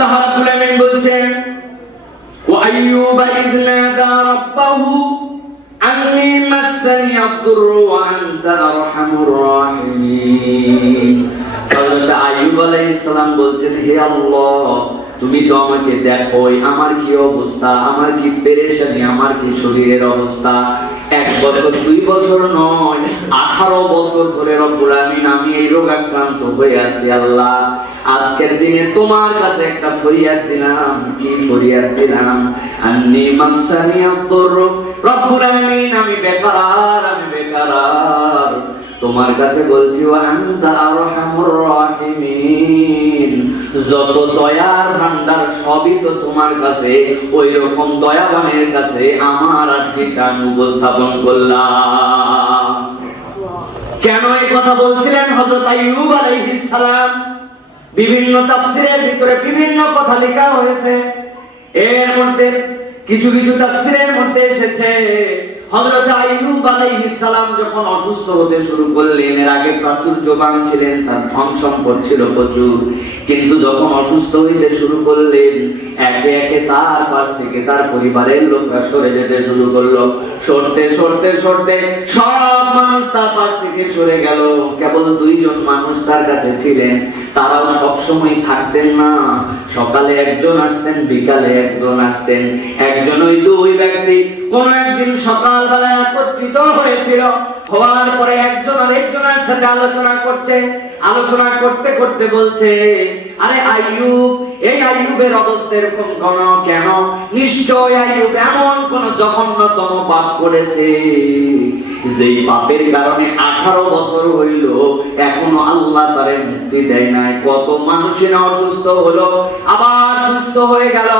আল্লাহ রাব্বুল আলামিন বলছেন ওয়া আইয়ুবা ইয নাদা রাব্বাহু আন্নী মাসসানি আদ-দুররু ওয়া আনতা আরহামুর রাহিমিন। হযরত আইয়ুব আলাইহিস সালাম বলছেন, হে আল্লাহ, তুমি তো আমাকে দেখোই আমার কি অবস্থা, আমার কি পেরেশানি, আমার কি শরীরের অবস্থা। 1 বছর 2 বছর নয়, 18 বছর ধরে রব্বুল আমিন আমি এই রোগাক্রান্ত হয়ে আছি। আল্লাহ, আজকের দিনে তোমার কাছে একটা ফরিয়াদ দিলাম। কি ফরিয়াদ দিলাম? আন্নী মাসসানি আদ-দুররু, রব্বুল আমিন আমি বেকার, আমি বেকার। তোমার কাছে বলছি ওয়া আনতা আরহামুর রাহিমিন, যত দয়ার ভান্ডার সবই তো তোমার কাছে, ওই রকম দয়াবানের কাছে আমার আজকে আমি উপস্থাপন করলাম। কেন এই কথা বলছিলেন হযরত আইয়ুব আলাইহিস সালাম? বিভিন্ন তাফসীরের ভিতরে বিভিন্ন কথা লেখা হয়েছে। এর মধ্যে কিছু কিছু তাফসীরের মধ্যে এসেছে হযরত আইয়ুব আলাইহিস সালাম যখন অসুস্থ হতে শুরু করলেন, এর আগে প্রাচুর্যবান ছিলেন, তার ধন সম্পদ ছিল প্রচুর, কিন্তু যখন অসুস্থ হইতে শুরু করলেন, একে একে তার পাশ থেকে তার পরিবারের লোকরা সরে যেতে শুরু করলো। সরতে সরতে সরতে সব মানুষ তার পাশ থেকে সরে গেল। কেবল 2 জন মানুষ তার কাছে ছিলেন, তারাও সব সময় থাকতেন না। সকালে একজন আসতেন, বিকালে একজন আসতেন। একজন ওই 2 ব্যক্তি কোন একদিন সকালবেলা একত্রিত হয়েছিল, হওয়ার পরে একজন আরেকজনের সাথে আলোচনা করছে। আলোচনা করতে করতে বলছে, আরে আইয়ুব, এই আইয়ুবের অবস্থা এরকম কেন? নিশ্চয় আইয়ুব এমন কোন জঘন্যতম পাপ করেছে, যেই পাপের কারণে 18 বছর হইল এখনো আল্লাহ তারে মুক্তি দেয় নাই। কত মানুষেরা অসুস্থ হলো আবার সুস্থ হয়ে গেল,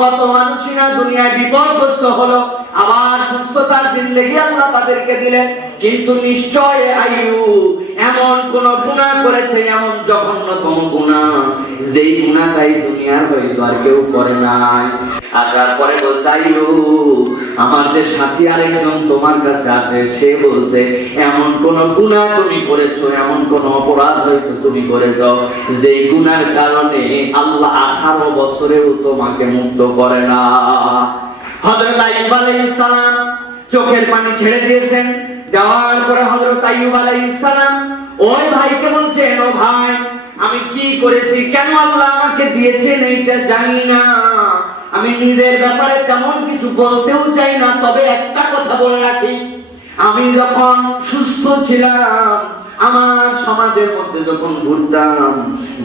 কত মানুষেরা দুনিয়ায় বিপদগ্রস্ত হলো আবার সুস্থতার জিন্দেগি আল্লাহ তাদেরকে দিলেন। কিন্তু নিশ্চয় আইয়ুব এমন কোন গুনাহ করেছে, এমন জঘন্যতম গুনাহ, যেই গুনাহটাই দুনিয়ার হয়তো আর কেউ করে নাই। আসার পরে বলছে, আইয়ুব, আমার যে সাথী আরেকজন তোমার কাছে আসে, সে বলছে এমন কোন গুনাহ তুমি করেছো, এমন কোন অপরাধ হয়তো তুমি করেছো, যেই গুনার কারণে আল্লাহ 18 বছরেও তোমাকে মুক্ত করে না। হযরত আইয়ুব আলাইহিস সালাম চোখের পানি ছেড়ে দিয়েছেন। দেওয়ার পরে হযরত আইয়ুব আলাইহিস সালাম ওই ভাইকে বলছেন, ও ভাই, আমি কি করেছি, কেন আল্লাহ আমাকে দিয়েছেন এইটা জানি না, আমি নিজের ব্যাপারে তেমন কিছু বলতেও চাই না, তবে একটা কথা বলে রাখি, আমি যখন সুস্থ ছিলাম, আমার সমাজের মধ্যে যখন ঘুরতাম,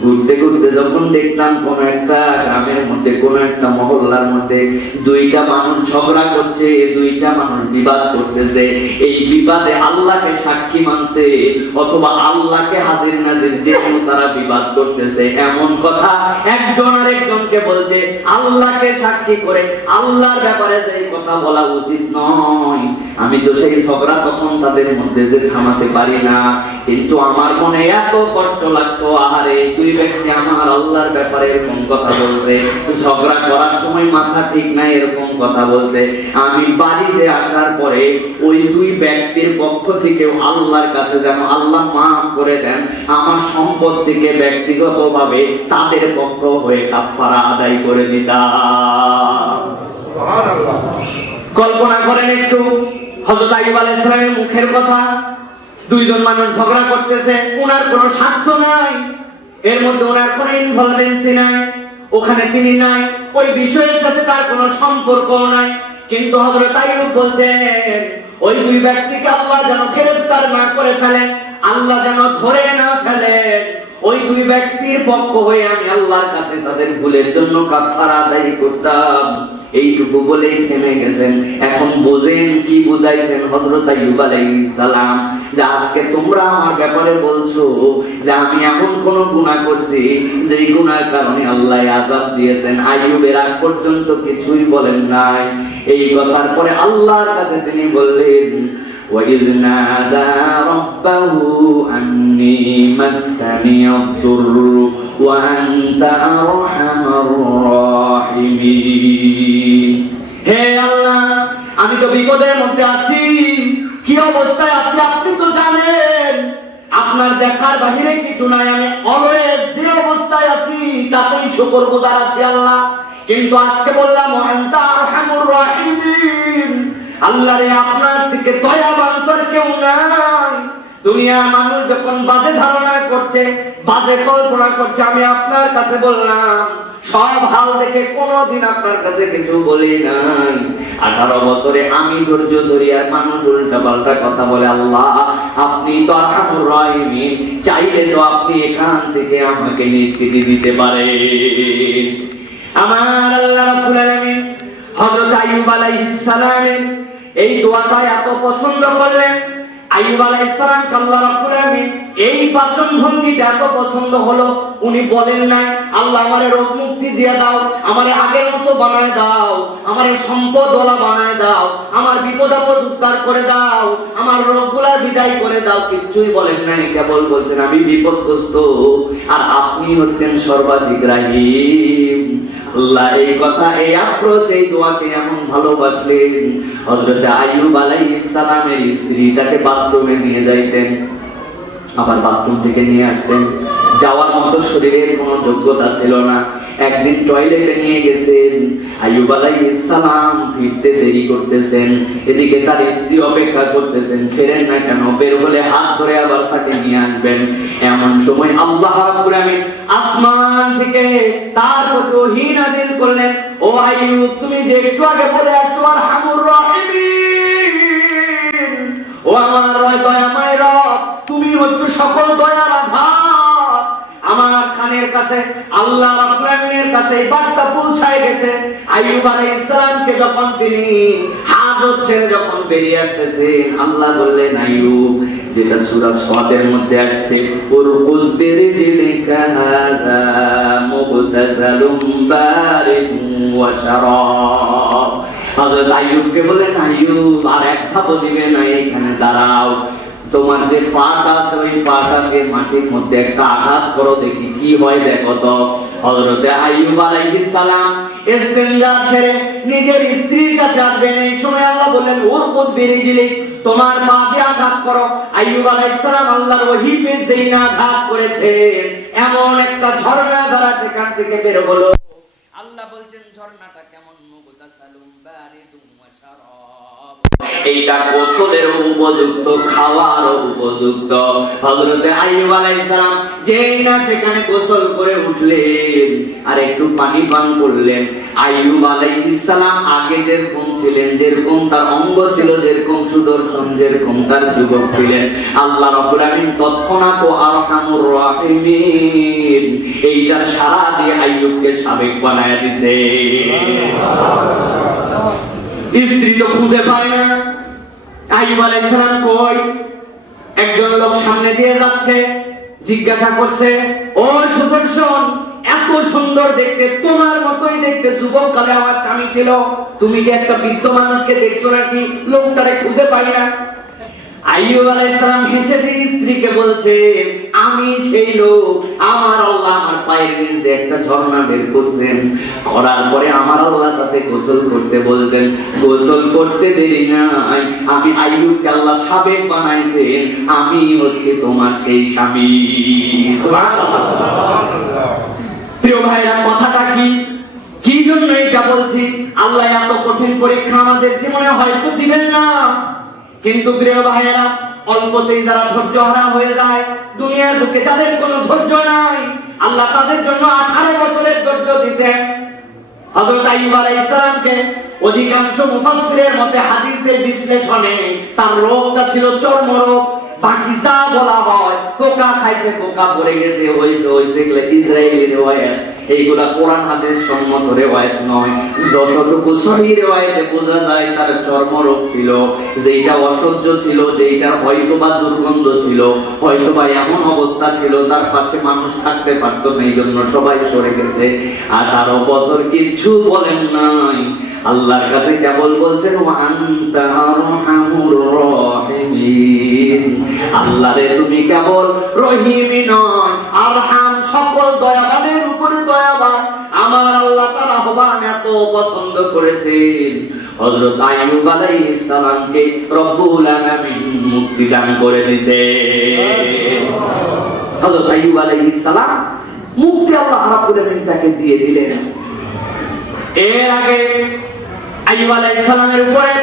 ঘুরতে ঘুরতে যখন দেখতাম কোন একটা গ্রামের মধ্যে, কোন একটা মহল্লার মধ্যে 2টা মানুষ ঝগড়া করছে, 2টা মানুষ বিবাদ করতেছে, এই বিবাদে আল্লাহকে সাক্ষী মানছে অথবা আল্লাহকে হাজির নাজির যেহেতু তারা বিবাদ করতেছে, এমন কথা একজন আরেকজনকে বলছে, আল্লাহকে সাক্ষী করে আল্লাহর ব্যাপারে যে কথা বলা উচিত নয়। আমি তো সেই ঝগড়া তখন তাদের মধ্যে যে থামাতে পারি না, কিন্তু আমার মনে এত কষ্ট লাগতো, আহারে 2 ব্যক্তি আমার আল্লাহর ব্যাপারে এরকম কথা বলছে, ঝগড়া করার সময় মাথা ঠিক নাই এরকম কথা বলছে। আমি বাড়িতে আসার পরে ওই 2 ব্যক্তির পক্ষ থেকে আল্লাহর কাছে যেন আল্লাহ মাফ করে দেন, আমার সম্পদ থেকে ব্যক্তিগতভাবে তাদের পক্ষ হয়ে কাফারা আদায় করে দিতাম। সুবহানাল্লাহ। কল্পনা করেন একটু হযরত আইয়ুব আলাইহিস সালামের মুখের কথা। 2 জন মানুষ ঝগড়া করতেছে, ওনার কোনো স্বার্থ নাই, এর মধ্যে ওনার কোনো ইনভলভমেন্সি নাই, ওখানে তিনি নাই, ওই বিষয়ের সাথে তার কোনো সম্পর্ক নাই। কিন্তু হযরত আইয়ুব বলছেন, ওই 2 ব্যক্তিকে আল্লাহ যেন গ্রেফতার না করে ফেলেন, আল্লাহ যেন ধরে না ফেলেন, ওই 2 ব্যক্তির পক্ষ হয়ে আমি আল্লাহর কাছে তাদের ভুলের জন্য কাফারা আদায় করতাম। এইটুকু বলেই থেমে গেছেন। এখন বোঝেন কি বুঝাইছেন হযরত আইয়ুব আলাইহিস সালাম, যে আজকে তোমরা আমার ব্যাপারে বলছো যে আমি এমন কোন গুনাহ করছি যেই গুনাহর কারণে আল্লাহ আযাব দিয়েছেন। আইয়ুবের আগ পর্যন্ত কিছুই বলেন নাই। এই কথার পরে আল্লাহর কাছে তিনি বললেন, وَإِذْ نَادَى رَبَّهُ أَنِّي مَسَّنِيَ الضُّرُّ وَأَنْتَ أَرْحَمُ الراحمين। হে আল্লাহ, আমি তো বিপদের মধ্যে আছি, কি অবস্থায় আছি আপনি তো জানেন, আপনার দেখার বাহিরে কিছু নাই, আমি অলওয়েজ যে অবস্থায় আছি তাতেই শুকরগুজার আছি আল্লাহ। কিন্তু আজকে বললাম আনতা আরহামুর রাহিমিন, আল্লাহ রে আপনার থেকে দয়াবান তোর কেউ নাই। দুনিয়ার মানুষ যখন বাজে ধারণা করছে, বাজে কল্পনা করছে, আমি আপনার কাছে বললাম সব হাল দেখে কোনদিন আপনার কাছে কিছু বলি নাই। 18 বছরে আমি ধৈর্য ধরি আর মানুষ উল্টা পাল্টা কথা বলে। আল্লাহ আপনি তো আরহামুর রাহিমিন, চাইলে তো আপনি এখান থেকে আমাকে নিষ্কৃতি দিতে পারেন। আমার আল্লাহ রাব্বুল আলামিন হযরত আইয়ুব আলাইহিস সালামের এই দোয়াটা এত পছন্দ করলেন। আইয়ুব আলাইহিস সালামকে আল্লাহ রাব্বুল আলামিন এই বাচন ভঙ্গিটা এত পছন্দ হলো, উনি বলেন না আল্লাহ আমারে রোগ মুক্তি দিয়ে দাও, আমারে আগের মতো বানায় দাও, আমারে সম্পদওয়ালা বানায় দাও, আমার বিপদ আপদ উদ্ধার করে দাও, আমার রোগগুলা বিদায় করে দাও। কিছুই বলেন নাই, কেবল বলছেন আমি বিপদগ্রস্ত আর আপনি হচ্ছেন সর্বাধিক রাহিম। আল্লাহ এই কথা, এই আক্রোশ, এই দোয়াকে এমন ভালোবাসলেন, হযরত আইয়ুব আলাইহিস সালামের স্ত্রী তাকে বাথরুমে নিয়ে যাইতেন, আবার বাথরুম থেকে নিয়ে আসতেন। যাওয়ার মতো শরীরের কোনো যোগ্যতা ছিল না। একদিন টয়লেটে নিয়ে গেছেন, আইয়ুব আলাইহিস সালাম ফিরতে দেরি করতেছেন, এদিকে তার স্ত্রী অপেক্ষা করতেছেন, ফেরেন না কেন, বের হলে হাত ধরে আবার তাকে নিয়ে আসবেন। এমন সময় আল্লাহ রাব্বুল আলামিন আসমান থেকে তার প্রতি ওহী নাযিল করলেন, ও আইয়ুব তুমি যে একটু আগে বলে আসছো আরহামুর রাহিমিন, ও আমার দয়াময় রব, তুমি হচ্ছে সকল দয়ার আধার। আমার কানের কাছে আল্লাহ রাব্বুল আলামিনের কাছে এই বার্তা পৌঁছায় গেছে। আইয়ুব আলাইহিস সালামকে যখন তিনি হাজত ছেড়ে যখন বেরিয়ে আসতেছেন, আল্লাহ বললেন আইয়ুব, যেটা সূরা সাদের মধ্যে আসছে, কুল বিরিজলিকা হাযা মুবতাসালুম বারিকুম ওয়া শারাব। হযরত আইয়ুবকে বলেন আইয়ুব আর এক ধাপও দিবে না, এখানে দাঁড়াও, তোমার যে পাটা আছে ওই পাটাকে মাটির মধ্যে একটা আঘাত করো, দেখি কি হয় দেখো তো। হযরতে আইয়ুব আলাইহিস সালাম ইস্তেনজা ছেড়ে নিজের স্ত্রীর কাছে আসবেন, এই সময় আল্লাহ বললেন উরকুদ বিরিজলিক, তোমার পা দিয়ে আঘাত করো। আইয়ুব আলাইহিস সালাম আল্লাহর ওহী পেয়ে যেই না আঘাত করেছেন, এমন একটা ঝর্ণা ধারা সেখান থেকে বের হলো। আল্লাহ বলছেন ঝর্ণাটা কেমন, মুবতাসালুম বারিদুম ওয়া শারাব, এইটা গোসলের উপযুক্ত, খাওয়ার উপযুক্ত। হযরতে আইয়ুব আলাইহিস সালাম যেই না সেখানে গোসল করে উঠলেন আর একটু পানি পান করলেন, আইয়ুব আলাইহিস সালাম আগে যেরকম ছিলেন, যেরকম তার অঙ্গ ছিল, যেরকম সুদর্শন, যেরকম তার যুবক ছিলেন, আল্লাহ রাব্বুল আলামিন তৎক্ষণাৎ আরহামুর রাহিমিন এইটার সারা দিয়ে আইয়ুবকে সাবেক বানায় দিয়েছে। স্ত্রী তো খুঁজে পায় না, আইয়ুব আলাইহিস সালাম কই? একজন লোক সামনে দিয়ে যাচ্ছে, জিজ্ঞাসা করছে, ও সুদর্শন, এত সুন্দর দেখতে, তোমার মতোই দেখতে যুবক কালে আমার স্বামী ছিল, তুমি কি একটা বৃদ্ধ মানুষকে দেখছো নাকি? লোকটারে খুঁজে পাই না। আইয়ুব আলাইহিস সালাম হেসে দিয়ে স্ত্রীকে বলছে, আমি সেই লোক, আমার আল্লাহ আমার পায়ের নিচে একটা ঝর্ণা বের করছেন, করার পরে আমার আল্লাহ তাতে গোসল করতে বলছেন, গোসল করতে দেরি নাই, আমি আইয়ুবকে আল্লাহ সাবেক বানাইছেন, আমি হচ্ছে তোমার সেই স্বামী। সুবহানাল্লাহ। প্রিয় ভাইরা, কথাটা কি জন্য এটা বলছি? আল্লাহ এত কঠিন পরীক্ষা আমাদের জীবনে হয়তো দিবেন না, কিন্তু প্রিয় ভাইয়েরা, অল্পতেই যারা ধৈর্য হারা হয়ে যায়, দুনিয়ার বুকে যাদের কোনো ধৈর্য নাই, আল্লাহ তাদের জন্য 18 বছরের ধৈর্য দিয়েছেন। হযরত আইয়ুব আলাইহিস সালামকে অধিকাংশ মুফাসসিরের মতে হাদিসের বিশ্লেষণে তার রোগটা ছিল চর্মরোগ। বাকি যা বলা হয়, পোকা খাইছে, পোকা পড়ে গেছে, হইছে, এগুলো ইসরাইলি রিওয়ায়াত, এইগুলা কোরআন হাদিস সম্মত রিওয়ায়াত নয়। যতটুকু সহিহ রিওয়ায়াতে বোঝা যায় তার চর্মরোগ ছিল, যেটা অসহ্য ছিল, যেটা হয়তোবা দুর্গন্ধ ছিল, হয়তোবা এমন অবস্থা ছিল তার পাশে মানুষ থাকতে পারতো না, এই জন্য সবাই সরে গেছে। 18 বছর কিচ্ছু বলেন নাই, আল্লাহর কাছে কেবল বলছেন ওয়া আনতা আরহামুর রাহিমিন, আল্লাহ রে তুমি কেবল রহিমই নয়, আরহাম, সকল দয়াবানের উপরে দয়াবান। আমার আল্লাহ তার আহ্বান এত পছন্দ করেছেন, হযরত আইয়ুব আলাইহিস সালামকে রব্বুল আলামিন মুক্তি দান করে দিয়েছে। হযরত আইয়ুব আলাইহিস সালাম মুক্তি আল্লাহ রাব্বুল আলামিন তাকে দিয়ে দিলেন। এর আগে আইয়ুব আলাইহিস সালামের উপরে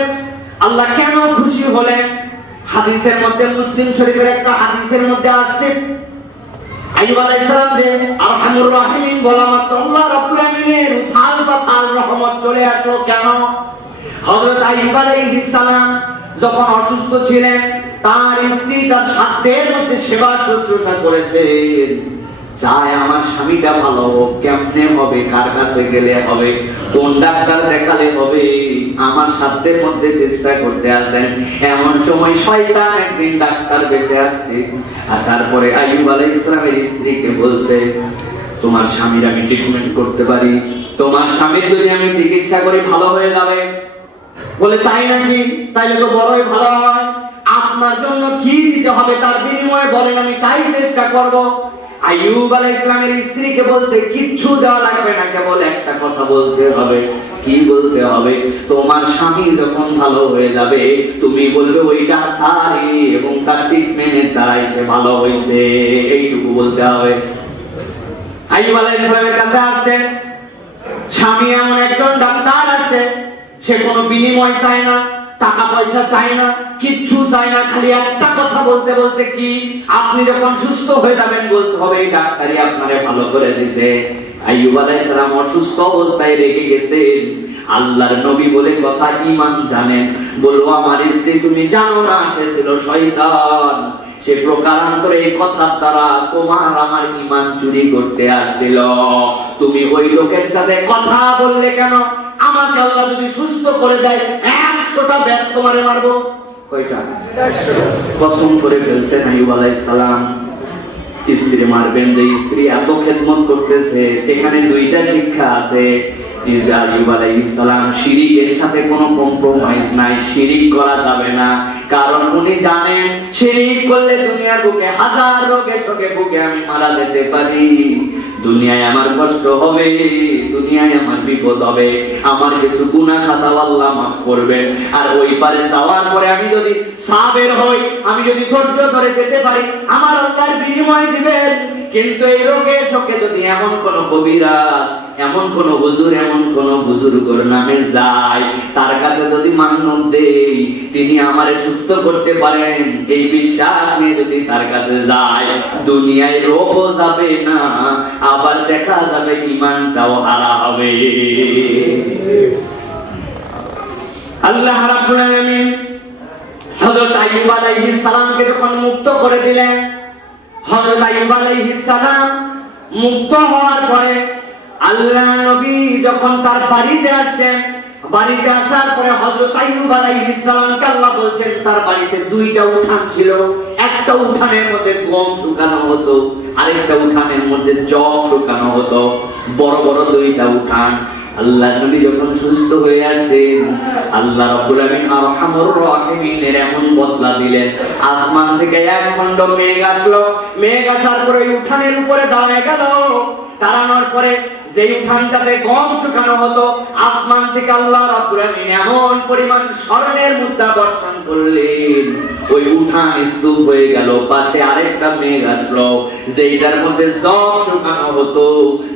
আল্লাহ কেন খুশি হলেন? হাদিসের মধ্যে, মুসলিম শরীফের একটা হাদিসের মধ্যে আসছে, আইয়ুব আলাইহিস সালাম যে আরহামুর রাহিমিন বলা মাত্র আল্লাহ রাব্বুল আলামিনের উথাল পাথাল রহমত চলে আসলো। কেন? হযরত আইয়ুব আলাইহিস সালাম যখন অসুস্থ ছিলেন, তার স্ত্রী তার সাধ্যের মধ্যে সেবা শুশ্রূষা করেছেন। চায় আমার স্বামীটা ভালো হোক, কেমনে হবে, কার কাছে গেলে হবে, কোন ডাক্তার দেখালে হবে, আমার সাধ্যের মধ্যে চেষ্টা করতে আছেন। এমন সময় শয়তান একদিন ডাক্তার বেশে আসছে। আসার পরে আইয়ুব আলাইহিস সালামের স্ত্রীকে বলছে, তোমার স্বামীর আমি ট্রিটমেন্ট করতে পারি, তোমার স্বামীর যদি আমি চিকিৎসা করি ভালো হয়ে যাবে। বলে তাই নাকি? তাইলে তো বড়ই ভালো হয়। আপনার জন্য কি দিতে হবে তার বিনিময়ে বলেন, আমি তাই চেষ্টা করব। আইয়ুব আলাইহিস সালামের স্ত্রীকে বলছে, কিচ্ছু দেওয়া লাগবে না, কেবল একটা কথা বলতে হবে। কি বলতে হবে? তোমার স্বামী যখন ভালো হয়ে যাবে তুমি বলবে ওই ডাক্তারই এবং তার ট্রিটমেন্টের দ্বারাই সে ভালো হয়েছে, এইটুকু বলতে হবে। আইয়ুব আলাইহিস সালামের কাছে আসছেন স্বামী, এমন একজন ডাক্তার আছে, সে কোনো বিনিময় চায় না, টাকা পয়সা চায় না, কিচ্ছু চায় না, খালি একটা কথা বলতে বলছে, কি আপনি যখন সুস্থ হয়ে যাবেন বলতে হবে এই ডাক্তারই আপনারে ভালো করে দিয়েছে। আইয়ুব আলাইহিস সালাম অসুস্থ অবস্থায় রেগে গেছেন। আল্লাহর নবী বলে কথা, ঈমান জানেন? বলবো আমার স্ত্রী তুমি জানো না সে ছিল শয়তান, সে প্রকারান্তরে এই কথার দ্বারা তোমার আমার ঈমান চুরি করতে আসছিল। তুমি ওই লোকের সাথে কথা বললে কেন? আমাকে আল্লাহ যদি সুস্থ করে দেয় 100টা ব্যাট তোমারে মারবো। কয়টা? 100টা। কসম করে ফেলছেন আইয়ুব আলাইহিস সালাম স্ত্রী মারবেন। যে স্ত্রী এত খেদমত করতেছে, সেখানে দুইটা শিক্ষা আছে। আইয়ুব আলাইহিস সালাম শিরিকের সাথে কোনো কম্প্রোমাইজ নাই, শিরিক করা যাবে না। কারণ উনি জানেন শিরিক করলে দুনিয়ার বুকে হাজার রোগে শোকে বুকে আমি মারা যেতে পারি, দুনিয়ায় আমার কষ্ট হবে, দুনিয়ায় আমার বিপদ হবে, আমার কিছু গুনাহ খাতা আল্লাহ মাফ করবেন। আর ওই পারে যাওয়ার পরে আমি যদি সাবের হই, আমি যদি ধৈর্য ধরে যেতে পারি, আমার আল্লাহর বিনিময় দিবেন। কিন্তু এই রোগে শোকে যদি এমন কোন কবিরা, এমন কোন হুজুর, এমন কোন বুজুর্গর নামে যায়, তার কাছে যদি মান্নত দেই তিনি আমারে সুস্থ করতে পারেন, এই বিশ্বাস নিয়ে যদি তার কাছে যায়, দুনিয়ায় রোগও যাবে না, আবার দেখা যাবে ঈমানটাও হারা হবে। আল্লাহ রাব্বুল আলামিন হযরত আইয়ুব আলাইহিস সালামকে যখন মুক্ত করে দিলেন, হযরত আইয়ুব আলাইহিস সালাম মুক্ত হওয়ার পরে আল্লাহ নবী যখন তার বাড়িতে আসছেন, বাড়িতে আসার পরে হযরত আইয়ুব আলাইহিস সালামকে আল্লাহ বলছেন তার বাড়িতে দুইটা উঠান ছিল। একটা উঠানের মধ্যে গম শুকানো হতো, আরেকটা উঠানের মধ্যে জব শুকানো হতো, বড় বড় দুইটা উঠান। আল্লাহ নবী যখন সুস্থ হয়ে আসছেন, আল্লাহ রাব্বুল আলামিন আরহামুর রাহিমিনের এমন বদলা দিলেন, আসমান থেকে এক খণ্ড মেঘ আসলো, মেঘ আসার পরে উঠানের উপরে দাঁড়ায় গেল। দাঁড়ানোর পরে যে উঠানটাতে গম শুকানো হতো, আসমান থেকে আল্লাহ রাব্বুল আলামিন এমন পরিমাণ স্বর্ণের মুদ্রা বর্ষণ করলেন, ওই উঠান স্তূপ হয়ে গেল। পাশে আরেকটা মেঘ আসলো, যেটার মধ্যে জব শুকানো হতো,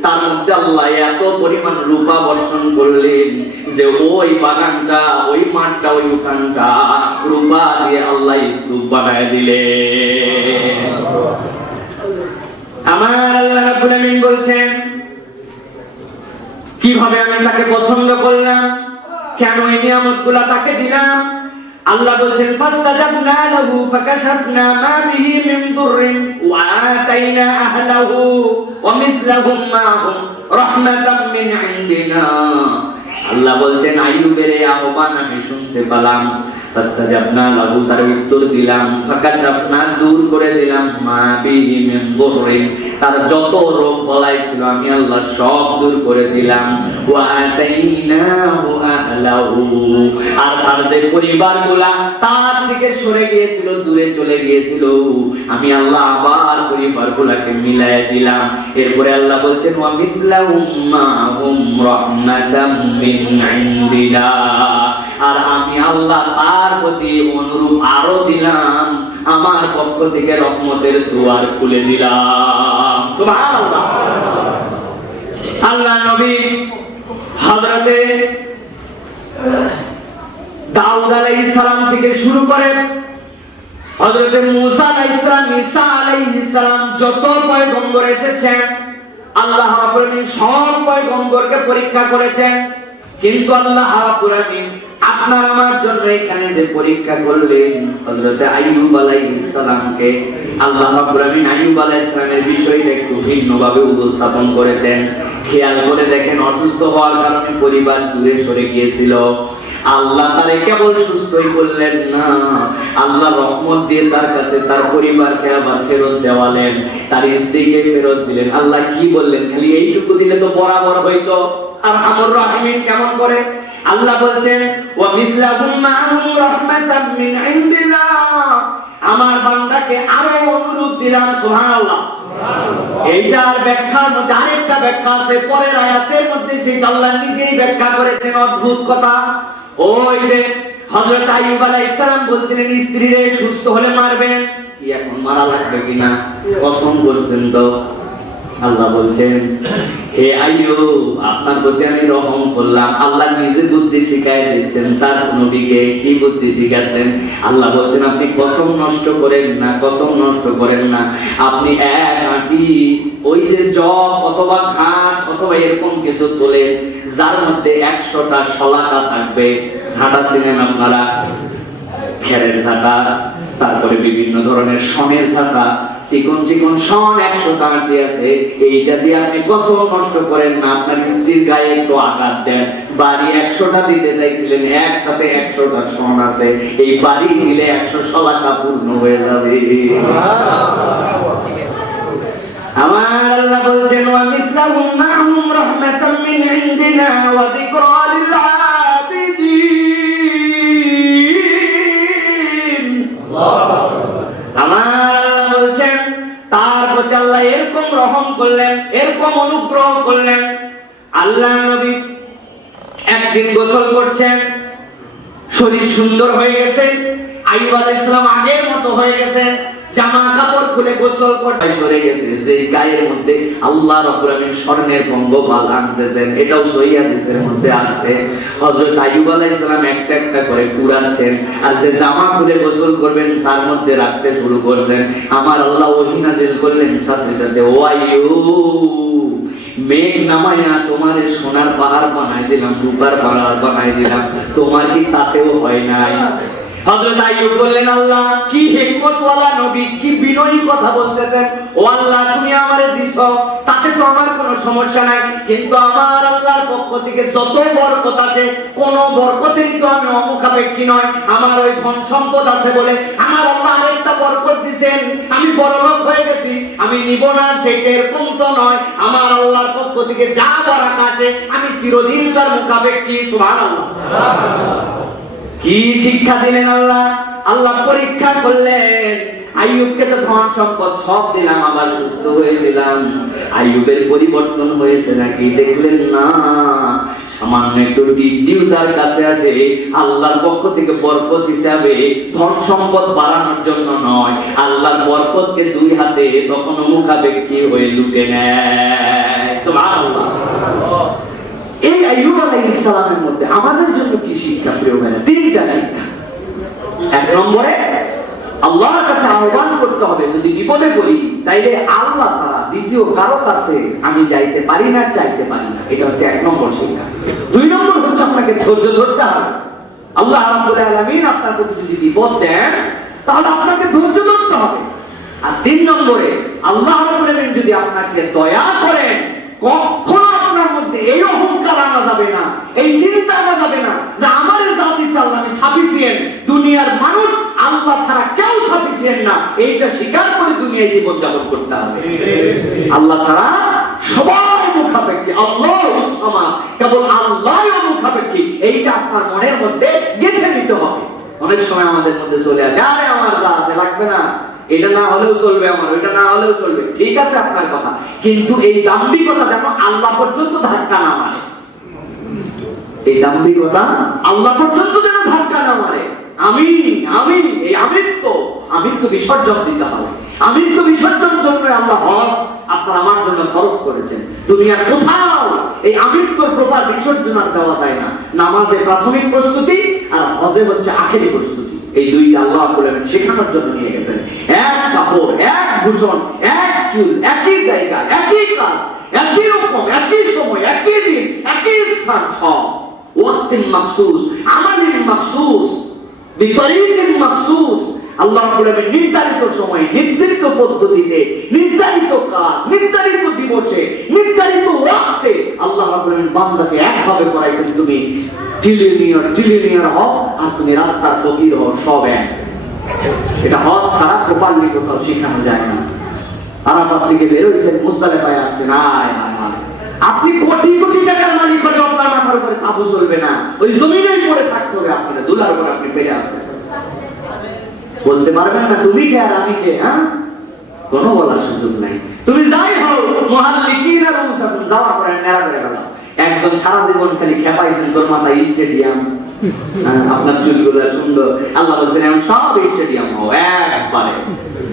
তার মধ্যে আল্লাহ এত পরিমাণ রূপা বর্ষণ করলেন যে ওই বাগানটা, ওই মাঠটা, ওই উঠানটা রূপা দিয়ে আল্লাহ স্তূপ বানায় দিলেন। আমার আল্লাহ রাব্বুল আলামিন বলছেন কিভাবে আমি তাকে পছন্দ করলাম, কেন এই নিয়ামতগুলো তাকে দিলাম। আল্লাহ বলছেন ফাস্তাজাবনা লাহু ফাকাশাফনা মা বিহি মিন দুররিন ওয়া আতাইনা আহলাহু ওয়া মিসলাহুম মাহুম রাহমাতাম মিন ইনদিনা। আল্লাহ বলছেন আইয়ুবের এই আহ্বান আমি শুনতে পেলাম, ফাস্তাজাবনা লাহু, তার উত্তর দিলাম, ফাকাশাফনা, দূর করে দিলাম, মা বিহি মিন দুররিন, তার যত রোগ বলাই ছিল আমি আল্লাহ সব দূর করে দিলাম, ওয়া আতাইনাহু আহলাহু, আর তার যে পরিবারগুলা তার থেকে সরে গিয়েছিল, দূরে চলে গিয়েছিল, আমি আল্লাহ আবার পরিবারগুলাকে মিলায়ে দিলাম। এরপরে আল্লাহ বলছেন ওয়া মিসলাহুম মাহুম রাহমাতাম মিন ইনদিনা, আর আমি আল্লাহ তার প্রতি অনুরূপ আরো দিলাম, আমার পক্ষ থেকে রহমতের দুয়ার খুলে দিলাম। সুবহানাল্লাহ। আল্লাহ নবী হযরতে দাউদ আলাইহিস সালাম থেকে শুরু করে হযরতে মূসা আলাইহিস সালাম, ঈসা আলাইহিস সালাম, যত পয়গম্বর এসেছেন আল্লাহ রাব্বুল আলামিন সব পয়গম্বরকে পরীক্ষা করেছেন। কিন্তু আল্লাহ রাব্বুল আলামিন আপনার আমার জন্য এখানে যে পরীক্ষা করলেন হযরতে আইয়ুব আলাইহিস সালামকে, আল্লাহ রাব্বুল আলামিন আইয়ুব আলাইহিস সালামের বিষয়টা একটু ভিন্নভাবে উপস্থাপন করেছেন। খেয়াল করে দেখেন, অসুস্থ হওয়ার কারণে পরিবার দূরে সরে গিয়েছিল। আল্লাহ তারে কেবল সুস্থই করলেন না, আল্লাহ রহমত দিয়ে তার কাছে তার পরিবারকে আবার ফেরত দেওয়ালেন, তার স্ত্রীকে ফেরত দিলেন। আল্লাহ কি বললেন? খালি এইটুকু দিলে তো বরাবর হইতো। আর আমর রাহিমিন কেমন করে? আল্লাহ বলছেন ওয়া মিসলাহুম মা'হুম রাহমাতাম মিন ইনদিনা, আমার বান্দাকে আরো অনুরূপ দিলাম। সুবহানাল্লাহ। এইটার ব্যাখ্যার মধ্যে আরেকটা ব্যাখ্যা আছে পরের আয়াতের মধ্যে, সেটা আল্লাহ নিজেই ব্যাখ্যা করেছেন। অদ্ভুত কথা। ওই যে হযরত আইয়ুব আলাইহিস সালাম বলছিলেন স্ত্রীরে সুস্থ হলে মারবেন, কি এখন মারা লাগবে কিনা কসম করছেন তো। আল্লাহ বলছেন হে আইয়ুব, আপনার প্রতি আমি রহম করলাম। আল্লাহ নিজে বুদ্ধি শিখাই দিয়েছেন তার নবীকে। কি বুদ্ধি শিখাচ্ছেন? আল্লাহ বলছেন আপনি কসম নষ্ট করেন না, কসম নষ্ট করেন না। আপনি এক আঁটি ওই যে জব অথবা ঘাস অথবা এরকম কিছু তোলেন যার মধ্যে 100টা শলাকা থাকবে। ঝাঁটা চিনেন আপনারা? খেরের ঝাঁটা, তারপরে বিভিন্ন ধরনের শনের ঝাঁটা, চিকন চিকন শন 100টা আঁটি আছে। এইটা দিয়ে আপনি কসম নষ্ট করেন না। আপনার স্ত্রীর গায়ে একটু আঘাত দেন। বাড়ি 100টা দিতে চাইছিলেন, একসাথে 100টা শন আছে, এই বাড়ি দিলে 100 শলাকা পূর্ণ হয়ে যাবে। আমার আল্লাহ বলছেন ওয়া মিসলাহুম মা'হুম রাহমাতাম মিন ইনদিনা ওয়া যিকরা লিল আবিদিন। আমার আল্লাহ বলছেন তার প্রতি আল্লাহ এরকম রহম করলেন, এরকম অনুগ্রহ করলেন। আল্লাহ নবী একদিন গোসল করছেন, শরীর সুন্দর হয়ে গেছে। আইয়ুব আলাইহিস সালাম আগের মতো হয়ে গেছেন, জামা কাপড় খুলে গোসল করতে সরে গেছে। যে গায়ের মধ্যে আল্লাহ রাব্বুল আলামিন স্বর্ণের পঙ্গপাল আনতেছেন, এটাও সহিহ হাদিসের মধ্যে আছে। হযরত আইয়ুব আলাইহিস সালাম একটা একটা করে কুড়াচ্ছেন, আর যে জামা খুলে গোসল করবেন তার মধ্যে রাখতে শুরু করছেন। আমার আল্লাহ ওহী নাযিল করলেন সাথে সাথে, ও আইয়ুব, মেঘ নামায়া তোমার সোনার পাহাড় বানাই দিলাম, রূপার পাহাড় বানাই দিলাম, তোমার কি তাতেও হয় নাই? হযরত আইয়ুব বললেন আল্লাহ কি হিকমতওয়ালা নবী, কি বিনয়ী কথা বলতেছেন। ও আল্লাহ তুমি আমারে দিছো, তাতে তো আমার কোনো সমস্যা নাই, কিন্তু আমার আল্লাহর পক্ষ থেকে যত বরকত আছে কোন বরকতেরই তো আমি অমুখাপেক্ষী নয়। আমার ওই ধন সম্পদ আছে বলে আমার আল্লাহ আরেকটা বরকত দিবেন, আমি বড়লোক হয়ে গেছি, আমি নিব না, সেটা এরকম তো নয়। আমার আল্লাহর পক্ষ থেকে যা বরাকা আছে আমি চিরদিন তার মুখাপেক্ষী। সুবহানাল্লাহ। কি শিক্ষা দিলেন আল্লাহ? আল্লাহ পরীক্ষা করলেন। আইয়ুবকে তো ধন সম্পদ সব দিলাম, আবার সুস্থ হয়ে দিলাম, আইয়ুবের পরিবর্তন হয়েছে নাকি? দেখলেন না, সামান্য একটু টিডিও তার কাছে আসে আল্লাহর পক্ষ থেকে বরকত হিসাবে, ধন সম্পদ বাড়ানোর জন্য নয়, আল্লাহর বরকতকে দুই হাতে তখন মুখাপেক্ষী হয়ে লুটে নেয়। সুবহানাল্লাহ। এই আইয়ুব আলাইহিস সালামের মধ্যে আমাদের জন্য কি শিক্ষা প্রিয় ভাইরা? তিনটা শিক্ষা। এক নম্বরে আল্লাহর কাছে আহ্বান করতে হবে, যদি বিপদে পড়ি তাইলে আল্লাহ ছাড়া দ্বিতীয় কারো কাছে আমি যাইতে পারি না, চাইতে পারি না। এটা হচ্ছে এক নম্বর শিক্ষা। দুই নম্বর হচ্ছে আপনাকে ধৈর্য ধরতে হবে। আল্লাহ রাব্বুল আলামিন আপনার প্রতি যদি বিপদ দেন তাহলে আপনাকে ধৈর্য ধরতে হবে। আর তিন নম্বরে আল্লাহ রাব্বুল আলামিন যদি আপনাকে দয়া করেন, কখনো আপনার মধ্যে এই অহংকার আনা যাবে না, এই চিন্তা আনা যাবে না যে আমার জাতি আল্লাহ আমি সাফিসিয়েন্ট, দুনিয়ার মানুষ আল্লাহ ছাড়া কেউ সাফিসিয়েন্ট না। এইটা স্বীকার করে দুনিয়ায় জীবন যাপন করতে হবে। আল্লাহ ছাড়া সবাই মুখাপেক্ষী, আল্লাহুস সামাদ, কেবল আল্লাহই মুখাপেক্ষী। এইটা আপনার মনের মধ্যে গেঁথে নিতে হবে। অনেক সময় আমাদের মধ্যে চলে আসে, আরে আমার যা আছে লাগবে না, এটা না হলেও চলবে, আমার ওইটা না হলেও চলবে। ঠিক আছে আপনার কথা, কিন্তু এই দাম্ভিকতা যেন আল্লাহ পর্যন্ত ধাক্কা না মারে। এই দাম্ভিকতা আল্লাহ পর্যন্ত যেন ধাক্কা না মারে। আমিন আমিন, এই আমিত্ব বিসর্জন দিতে হবে। আমিত্ব বিসর্জনের জন্য আল্লাহ হজ আপনার আমার জন্য ফরজ করেছেন। দুনিয়ার কোথাও এই আমিত্বর প্রপার বিসর্জন আর দেওয়া যায় না। নামাজের প্রাথমিক প্রস্তুতি আর হজে হচ্ছে আখেরি প্রস্তুতি, এই দুইটা আল্লাহ বলেন শেখানোর জন্য নিয়ে গেছেন। এক কাপড়, এক ভূষণ, এক চুল, একই জায়গা, একই কাজ, একই রকম, একই সময়, একই দিন, একই স্থান, সব ওয়াক্তিন মাখসুস, আমালিন মাখসুস, বিতরিকিন মাখসুস। আল্লাহ রাব্বুল আলামিন নির্ধারিত সময়ে, নির্ধারিত পদ্ধতিতে, নির্ধারিত কাজ, নির্ধারিত দিবসে, নির্ধারিত ওয়াক্তে আল্লাহ রাব্বুল আলামিন বান্দাকে একভাবে করাইছেন, তুমি টিলিনিয়ার হও আর তুমি রাস্তার ফকির হও, সব এক। এটা হজ ছাড়া প্রপারলি কোথাও শেখানো যায় না। আরাফাত থেকে বের হইছেন, মুজদালিফায় আসছেন, আয় আয় আয়, আপনি কোটি কোটি টাকার মালিক হলে আপনার মাথার উপরে তাবু চলবে না, ওই জমিনেই পড়ে থাকতে হবে আপনার, দুলার উপর আপনি পেরে আসেন। বলতে পারবেন না তুমি কে আর আমি কে, হ্যাঁ, কোনো বলার সুযোগ নাই। তুমি যাই হও, মুহাল্লিকিন আর রুসাকুম, যাওয়ার পরে নেড়া করে গেলাম। একজন সারা জীবন খালি খেপাইছেন, তোর মাথায় স্টেডিয়াম, আপনার চুলগুলো সুন্দর, আল্লাহ বলছেন এখন সব স্টেডিয়াম হও, একবারে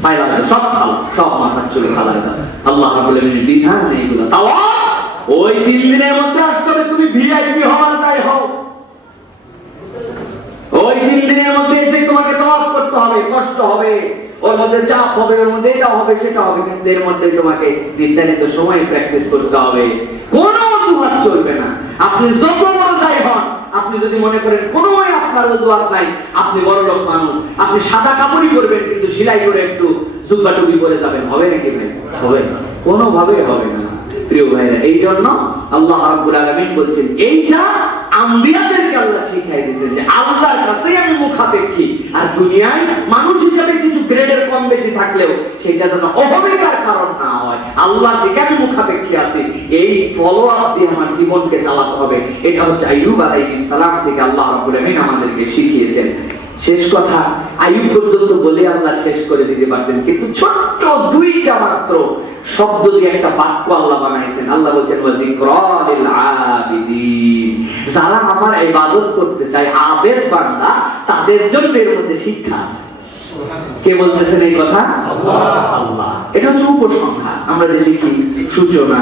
পায়রা সব খালো, সব মাথার চুল খালা। আল্লাহ রাব্বুল আলামিনের বিধান এইগুলো। তাওয়াফ ওই 3 দিনের মধ্যে আসতে হবে, তুমি ভিআইপি হওয়ার যাই হও, ওই 3 দিনের মধ্যে এসে তোমাকে তাওয়াফ করতে হবে, কষ্ট হবে, ওর মধ্যে চাপ হবে, ওর মধ্যে এটা হবে সেটা হবে, কিন্তু এর মধ্যে তোমাকে নির্ধারিত সময় প্র্যাকটিস করতে হবে। কোনো অজুহাত চলবে না। আপনি যত বড় যাই হন, আপনি যদি মনে করেন কোনো আপনার অজুহাত নাই, আপনি বড় লোক মানুষ, আপনি সাদা কাপড়ই পরবেন কিন্তু সেলাই করে একটু জুব্বা টুপি পরে যাবেন, হবে নাকি ভাই? হবে না, কোনোভাবে হবে না। প্রিয় ভাইরা, এই জন্য আল্লাহ রাব্বুল আলামিন বলছেন, এইটা আম্বিয়াদেরকে আল্লাহ শিখাই দিয়েছেন যে আল্লাহর কাছেই আমি মুখাপেক্ষী, আর দুনিয়ায় মানুষ হিসেবে কিছু গ্রেডের কম বেশি থাকলেও সেটা যেন অহমিকার কারণ না হয়। আল্লাহর দিকে আমি মুখাপেক্ষী আছি, এই ফলো আপ দিয়ে আমার জীবনকে চালাতে হবে। এটা হচ্ছে আইয়ুব আলাইহিস সালাম থেকে আল্লাহ রাব্বুল আলামিন আমাদেরকে শিখিয়েছেন। শেষ কথা আইয়ুব পর্যন্ত বলে আল্লাহ শেষ করে দিতে পারতেন, কিন্তু ছোট্ট 2টা মাত্র শব্দ দিয়ে একটা বাক্য আল্লাহ বানাইছেন। আল্লাহ বলেন ওয়া যিকরালিল আবিদিন, যারা আমার ইবাদত করতে চায়, আবেদ বান্দা, তাদের জন্য এর মধ্যে শিক্ষা আছে। কে বলতেছেন এই কথা? আল্লাহ। এটা হচ্ছে উপসংহার। আমরা যে লিখি সূচনা,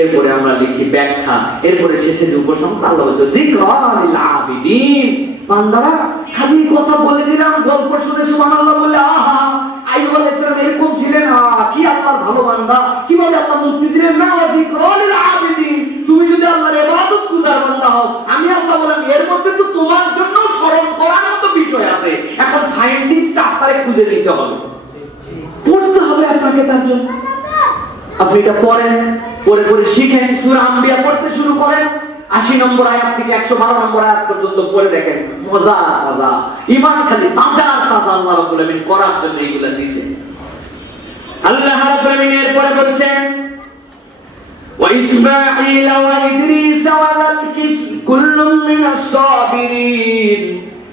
এরপরে আমরা লিখি ব্যাখ্যা, এরপরে শেষে যে উপসংহার, আল্লাহ বলেন যিকরালিল আবিদিন। বান্দারা খালি কথা বলে দিলাম, গল্প শুনে সুবহানাল্লাহ বলে আহা, আইয়ুব আলাইহিস সালাম এরকম ছিলেন, কি আল্লাহর ভালো বান্দা, কিভাবে আল্লাহ মুক্তি দিলেন। না, যিকরালিল আবিদিন, তুমি যদি আল্লাহর ইবাদত গুজার বান্দা হও, আমি আল্লাহ বলেন এর মধ্যে তো তোমার জন্য স্মরণ করার মতো বিষয় আছে। এখন ফাইন্ডিংসটা আপনারে খুঁজে নিতে হবে, পড়তে হবে আপনাকে। তার জন্য আপনি এটা পড়েন, পড়ে পড়ে শিখেন, সূরা আম্বিয়া পড়তে শুরু করেন, 80 নম্বর আয়াত থেকে 112 নম্বর আয়াত পর্যন্ত পড়ে দেখেন, মজা মজা, ঈমান খালি তাজা তাজা আল্লাহ রাব্বুল আলামিন করার জন্য এগুলা দিয়েছেন। আল্লাহ রাব্বুল আলামিন এরপরে বলছেন ওয়া ইসমাঈল ওয়া ইদ্রিস ওয়া যাল কিফল কুল্লুম মিনাস সাবিরিন।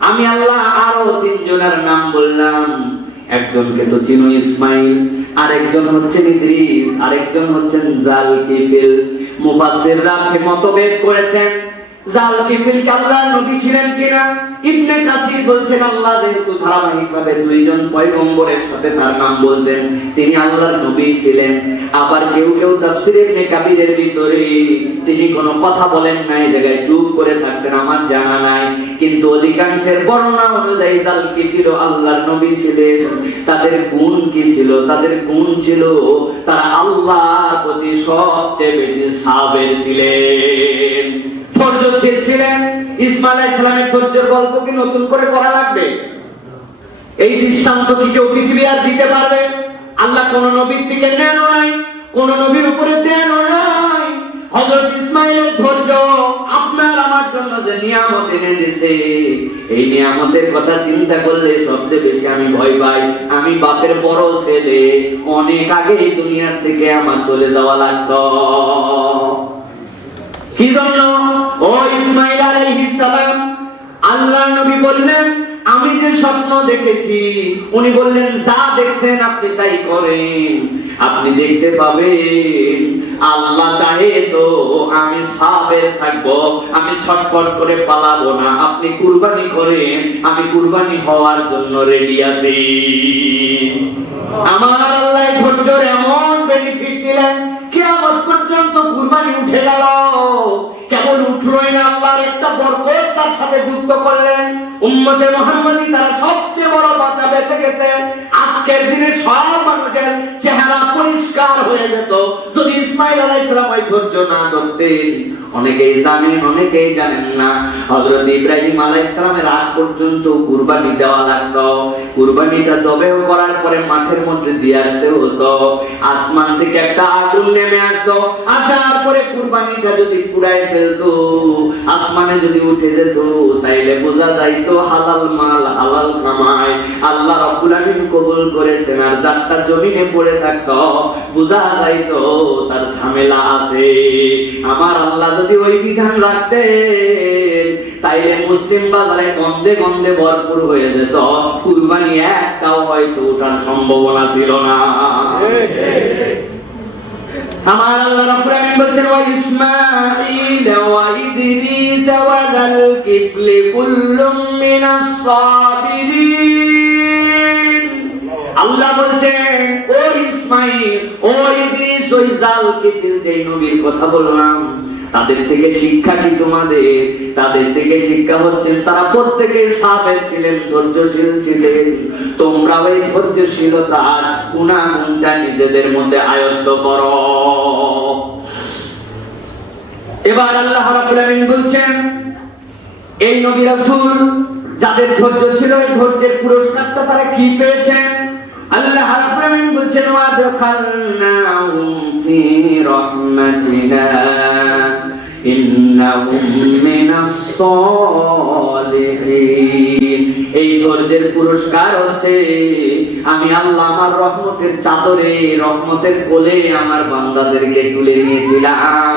আমি আল্লাহ আরো 3 জনের নাম বললাম। একজনকে তো চিনো, ইসমাঈল, আরেকজন হচ্ছেন ইদ্রিস, আরেকজন হচ্ছেন যাল কিফল। মুফাসসিররা মতভেদ করেছেন যাল কিফল কি আল্লাহর নবী ছিলেন কিনা। ইবনে কাসির বলছেন আল্লাহ যেহেতু ধারাবাহিকভাবে 2 জন পয়গম্বরের সাথে তার নাম বলতেন, তিনি আল্লাহর নবী ছিলেন। আবার কেউ কেউ তাফসীর ইবনে কাবিরের ভিতরে তিনি কোনো কথা বলেন নাই, জায়গায় চুপ করে থাকছেন, আমার জানা নাই। কিন্তু অধিকাংশের বর্ণনা অনুযায়ী যাল কিফল আল্লাহর নবী ছিলেন। তাদের গুণ কি ছিল? তাদের গুণ ছিল তারা আল্লাহর প্রতি সবচেয়ে বেশি সাবের ছিলেন, ধৈর্যশীল ছিলেন। ইসমাঈল আলাইহিস সালামের ধৈর্যের গল্প কি নতুন করে করা লাগবে? এই দৃষ্টান্ত কি কেউ পৃথিবী আর দিতে পারবে? আল্লাহ কোন নবীর থেকে নেনও নাই, কোন নবীর উপরে দেনও নাই। হযরত ইসমাঈলের ধৈর্য আপনার আমার জন্য যে নিয়ামত এনে দিয়েছে, এই নিয়ামতের কথা চিন্তা করলে সবচেয়ে বেশি আমি ভয় পাই। আমি বাপের বড় ছেলে, অনেক আগে এই দুনিয়ার থেকে আমার চলে যাওয়া লাগতো। কি জন্য? ও ইসমাঈল আলাইহিস সালাম, আল্লাহর নবী বললেন আমি যে স্বপ্ন দেখেছি, উনি বললেন যা দেখছেন আপনি তাই করেন, আপনি দেখতে পাবেন। আল্লাহ চাহে তো আমি সাবের থাকবো, আমি ছটফট করে পালাবো না। আপনি কুরবানি করেন, আমি কুরবানি হওয়ার জন্য রেডি আছি। আমার আল্লাহ ধৈর্যের এমন বেনিফিট দিলেন, কিয়ামত পর্যন্ত কুরবানি উঠে গেল। কেবল উঠলোই না, আল্লাহর একটা বরকত তার সাথে যুক্ত করলেন। উম্মতে মুহাম্মাদি তারা সবচেয়ে বড় বাঁচা বেঁচে গেছে। আজকের দিনে সব মানুষের চেহারা পরিষ্কার হয়ে যেত যদি ইসমাঈল আলাইহিস সালাম ওই ধৈর্য না ধরতেন। অনেকেই জানেন, অনেকেই জানেন না, হযরত ইব্রাহিম আলাইহিস সালামের আগ পর্যন্ত কুরবানি দেওয়া লাগতো। কুরবানিটা জবেহ করার পরে মাঠের মধ্যে দিয়ে আসতে হতো। আসমান থেকে একটা আগুন নেমে আসতো, আসার পরে কুরবানিটা যদি পুড়ায় ফেলতো, আসমানে যদি উঠে যেত, তাইলে বোঝা যাইতো হালাল মাল, হালাল কামাই আল্লাহ রাব্বুল আলামিন কবুল করেছেন। আর যারটা জমিনে পড়ে থাকতো, বোঝা যাইতো তার ঝামেলা আছে। আমার আল্লাহ যদি ওই বিধান রাখতেন, তাইলে মুসলিম বাজারে গন্ধে গন্ধে ভরপুর হয়ে যেত, কুরবানি একটাও হয়তো ওঠার সম্ভাবনা ছিল না। আমার আল্লাহ রাব্বুল আলামিন বলেন, ওয়া ইসমাঈল ওয়া ইদরিস ওয়া যাল কিফলি কুল্লুম মিনাস সাবিরিন। আল্লাহ বলেন, ও ইসমাঈল, ও ইদরিস, ওই যাল কিফল যেই নবীর কথা বললাম, তাদের থেকে শিক্ষা কি তোমাদের? তাদের থেকে শিক্ষা হচ্ছে তারা প্রত্যেকে সাবের ছিলেন, ধৈর্যশীল ছিলেন। তোমরা ওই ধৈর্যশীলতার গুণাগুণটা নিজেদের মধ্যে আয়ত্ত করো। এবার আল্লাহ রাব্বুল আলামিন বলছেন, এই নবী রাসূল যাদের ধৈর্য ছিল, এই ধৈর্যের পুরস্কারটা তারা কি পেয়েছেন? আল্লাহ রাব্বুল আলামিন বলছেন, ওয়া দাখালনাহুম ফি রাহমাতিনা ইন্নাহুম মিনাস সালিহিন। এই ধৈর্যের পুরস্কার হচ্ছে আমি আল্লাহ আমার রহমতের চাদরে, রহমতের কোলে আমার বান্দাদেরকে তুলে নিয়েছিলাম।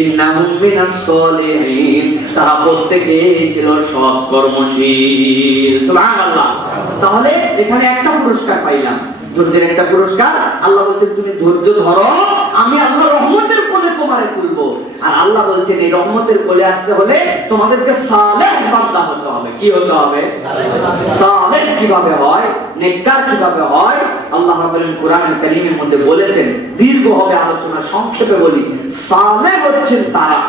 ইন্নাহুম মিনাস সালিহিন, তারা প্রত্যেকেই ছিল সৎ কর্মশীল। সুবহানাল্লাহ। তাহলে এখানে একটা পুরস্কার পাইলাম, ধৈর্যের একটা পুরস্কার। আল্লাহ বলছেন তুমি ধৈর্য ধরো, আমি আল্লাহ রহমতের কোলে তোমারে তুলবো। আর আল্লাহ বলছেন এই রহমতের কোলে আসতে হলে তোমাদেরকে সালেহ বান্দা হতে হবে। কি হতে হবে? সালেহ কিভাবে হয়, নেককার কিভাবে হয়, আল্লাহ রাব্বুল আলামিন কোরআনুল কারীমের মধ্যে বলেছেন। দীর্ঘ হবে আলোচনা, সংক্ষেপে বলি। সালেহ হচ্ছেন তারা,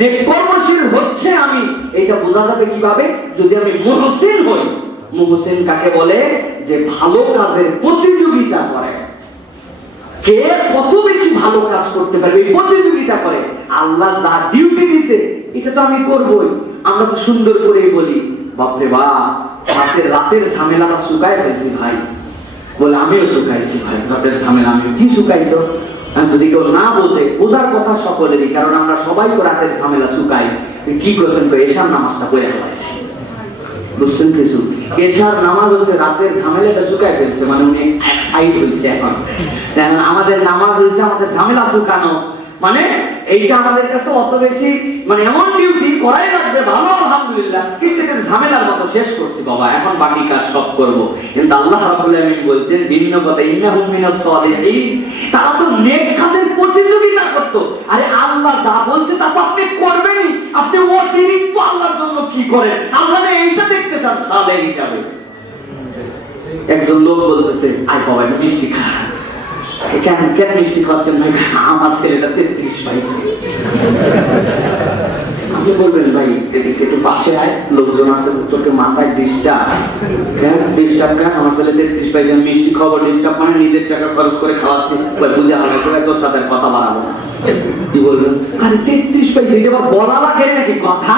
নেককর্মশীল হচ্ছে আমি। এটা বোঝা যাবে কিভাবে? যদি আমি মুহসিন হই। মুহসিন কাকে বলে? যে ভালো কাজের প্রতিযোগিতা করে, কে কত বেশি ভালো কাজ করতে পারবে এই প্রতিযোগিতা করে। আল্লাহ যা ডিউটি দিয়েছে এটা তো আমি করবই। আমরা তো সুন্দর করেই বলি, বাপরে বাপ, রাতের ঝামেলাটা শুকায় ফেলছি ভাই। বলে আমিও শুকাইছি ভাই, রাতের ঝামেলা আমি। কি শুকাইছো? যদি কেউ না বোঝে, বোঝার কথা সকলেরই, কারণ আমরা সবাই তো রাতের ঝামেলা শুকাই। কি করছেন? তো এশার নামাজটা পড়ে ফেলাইছি। বুঝছেন কিছু? এশার নামাজ হচ্ছে রাতের ঝামেলাটা শুকায় ফেলছে, মানে উনি এক সাইড হয়েছে। এখন আমাদের নামাজ হয়েছে আমাদের ঝামেলা শুকানো, মানে এইটা আমাদের কাছে অত বেশি, মানে এমন ডিউটি করাই লাগবে। ভালো, আলহামদুলিল্লাহ, কিন্তু এটা ঝামেলার মতো শেষ করছি বাবা, এখন বাকি কাজ সব করব। কিন্তু আল্লাহ রাব্বুল আলামিন বলছেন ভিন্ন কথা, ইন্নাহুম মিনাস সালিহিন। তারা তো নেক কাজের প্রতিযোগিতা করত। আরে আল্লাহ যা বলছে তা তো আপনি করবেনই, আপনি অতিরিক্ত আল্লাহর জন্য কি করেন? আল্লাহ এইটা দেখতে চান সালেহ হিসাবে। একজন লোক বলতেছে, আয় বাবা মিষ্টি খা। কেন কেন মিষ্টি খাচ্ছেন ভাই? আমার ছেলেটা 33 পাইছে। আপনি বলবেন ভাই একটু পাশে আয়, লোকজন আছে, তোকে মাথায় ডিস্টার্ব। ডিস্টার্ব কেন? আমার ছেলে 33 পাইছে, মিষ্টি খবর ডিস্টার্ব মানে নিজের টাকা খরচ করে খাওয়াচ্ছে। বুঝে হবে তোর সাথে কথা বাড়াবো না। কি বলবেন? আরে 33 পাইছে, এটা আবার বলা লাগে নাকি কথা?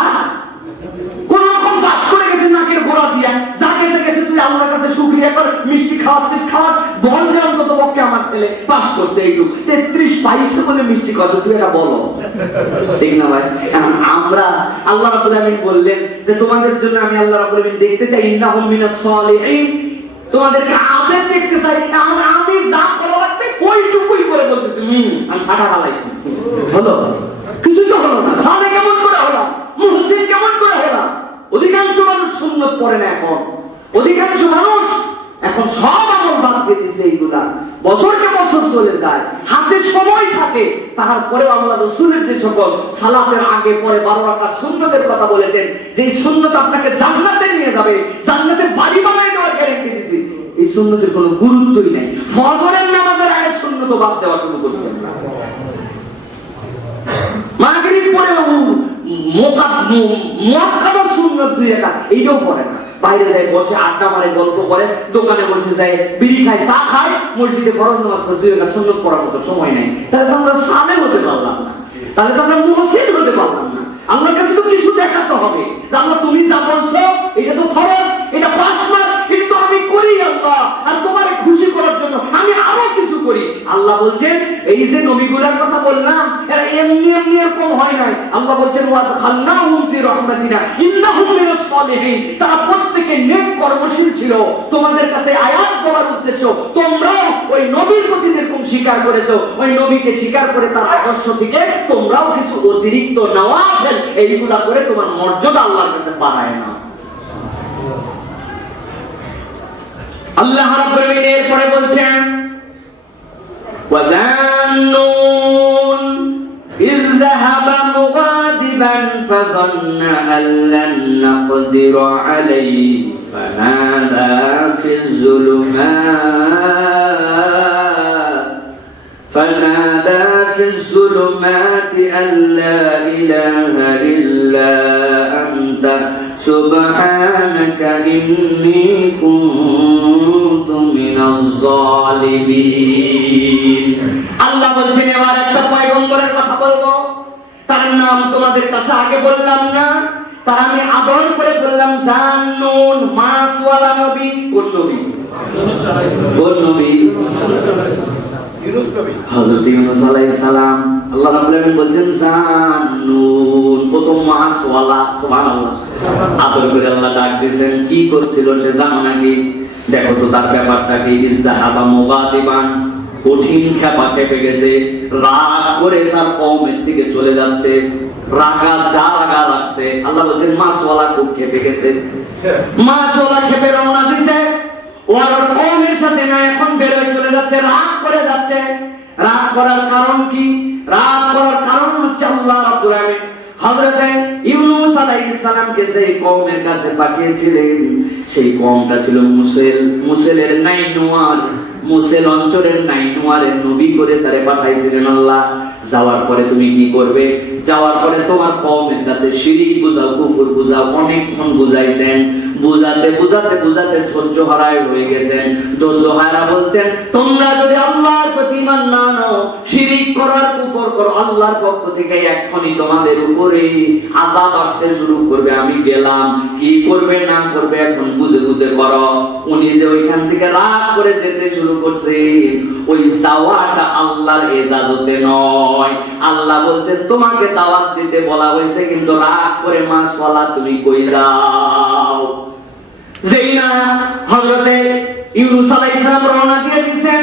কোন রকম পাস করে গেছে নাকের গোড়া দিয়া, যা গেছে গেছে, তুই আল্লাহর কাছে শুকরিয়া কর। মিষ্টি খাওয়াচ্ছিস, খাওয়াস, বল যে অন্তত পক্ষে আমার ছেলে পাস করছে। এইটুকু 33 পাইছে বলে মিষ্টি খাওয়াচ্ছ, তুই এটা বলো, ঠিক না ভাই? আমরা আল্লাহ রাব্বুল আলামিন বললেন যে তোমাদের জন্য আমি আল্লাহ রাব্বুল আলামিন দেখতে চাই ইন্নাহুম মিনাস সালিহিন, তোমাদেরকে আবেদ দেখতে চাই। আমি যা করা লাগবে ওইটুকুই করে বলতেছি। আমি ফাটা বালাইছি, হলো কিছু তো হলো না। সালে কেমন করে হলো? মুহসিন কেমন করে হলো? অধিকাংশ মানুষ সুন্নত পড়ে না এখন। অধিকাংশ মানুষ এখন সব আমল বাদ দিয়ে দিয়েছে। এইগুলা বছরকে বছর চলে যায়, হাতে সময় থাকে, তারপরেও আল্লাহ রাসূলের যে সকল সালাতের আগে পরে 12 রাকাত সুন্নতের কথা বলেছেন, যে সুন্নত আপনাকে জান্নাতে নিয়ে যাবে, জান্নাতে বাড়ি বানাই দেওয়ার গ্যারান্টি দিয়েছে, এই সুন্নতের কোনো গুরুত্বই নাই। ফজরের নামাজের আগে সুন্নত বাদ দেওয়া শুরু করছেন না। মাগরিব পরে মুআক্কাদা সুন্নত 2 রাকাত এইটাও পড়ে না। বাইরে যায় বসে আড্ডা মারে, গল্প করে, দোকানে বসে যায়, বিড়ি খায়, চা খায়, মসজিদে ফরজ নামাজ পড়ে 2 রাকাত সুন্নত পড়ার মতো সময় নাই। তাহলে তো আমরা সালেহ হতে পারলাম না, তাহলে তো আমরা মুহসিন হতে পারলাম না। আল্লাহর কাছে তো কিছু দেখাতে হবে। আল্লাহ তুমি যা বলছো এটা তো ফরজ, এটা 5 মাস, এটা তো আমি করি আল্লাহ, আর তোমারে খুশি করার জন্য আমি আরো কিছু করি। আল্লাহ বলছেন এই যে নবীগুলোর কথা বললাম এরা এমনি এমনি এরকম হয় নাই। আল্লাহ বলছেন ওয়া খালনাহুম ফি রাহমাতিনা ইন্নাহুম মিনাস সালিহিন, তারা প্রত্যেকে নেক কর্মশীল ছিল। তোমাদের কাছে আয়াত বলার উদ্দেশ্য তোমরাও ওই নবীর প্রতি যেরকম স্বীকার করেছো, ওই নবীকে স্বীকার করে তার আদর্শ থেকে তোমরাও কিছু অতিরিক্ত নওয়াফিল এইগুলা করে তোমার মর্যাদা আল্লাহর কাছে বাড়ায় না। আল্লাহ রাব্বুল আলামিন এরপরে বলছেন ওয়াযান্নুন ইয যাহাবা মুগাদিবান ফাযান্না আল লান নাকদির আলাইহি ফানাদা ফিজ যুলুমাতি আল্লা ইলাহা ইল্লা আনতা সুবহানাকা ইন্নী কুনতু মিনাজ জালিমিন। আল্লাহ বলছেন এবার একটা পয়গম্বরের কথা বলবো, তার নাম তোমাদের কাছে আগে বললাম না, তার আমি আদর করে বললাম জান্নুন, মাসওয়ালা নবী। কোন নবী? কোন নবী? ইউনূস নবী, হযরত ইউনূস আলাইহিস সালাম। আল্লাহ রাব্বুল আলামিন বলেন জান্নুন, প্রথম মাসওয়ালা। সুবহানাল্লাহ, আদর করে আল্লাহ ডাক দিয়েছেন। কি করছিল সে জানো নাকি? দেখো তো তার ব্যাপারটা কি। ইযহাবা মুগাদিবান, কঠিন খেপা খেপে গেছে, রাগ করে তার কওমের থেকে চলে যাচ্ছে, রাগা যা রাগা লাগছে। আল্লাহ বলেন মাসওয়ালা খুব খেপে গেছে। মাসওয়ালা খেপে রওনা দিছে, ওর কওমের সাথে না এখন বের হয়ে চলে যাচ্ছে, রাগ করে যাচ্ছে। রাগ করার কারণ কি? রাগ করার কারণ হচ্ছে আল্লাহ রাব্বুল আলামিন হযরত ইউনূস আলাইহিস সালামকে যে কওমের কাছে পাঠিয়েছিলেন সেই কওমটা ছিল মুসেলের নাইনুয়ার, মুসেল অঞ্চলের নাইনুয়ারের নবী করে তারে পাঠাইছিলেন আল্লাহ। যাওয়ার পরে তুমি কি করবে? যাওয়ার পরে তোমার কওমের কাছে শিরক বুঝাও, কুফর বুঝাও। অনেকক্ষণ বুঝাইছেন, বুঝাতে বুঝাতে বুঝাতে ধৈর্য হারায় হয়ে গেছেন। ধৈর্য হারা বলছেন তোমরা যদি আল্লাহর প্রতি ঈমান না আনো, শিরক করো আর কুফর করো, আল্লাহর পক্ষ থেকে এক্ষুনি তোমাদের উপরে আযাব আসতে শুরু করবে। আমি গেলাম, কি করবে না করবে এখন বুঝে বুঝে করো। উনি যে ওইখান থেকে রাগ করে যেতে শুরু করছে, ওই যাওয়াটা আল্লাহর ইজাজতে নয়। আল্লাহ বলছেন তোমাকে দাওয়াত দিতে বলা হয়েছে, কিন্তু রাগ করে মাসওয়ালা তুমি কই যাও? যেই না হযরতে ইউনূস আলাইহিস সালাম রওনা দিয়ে দিয়েছেন,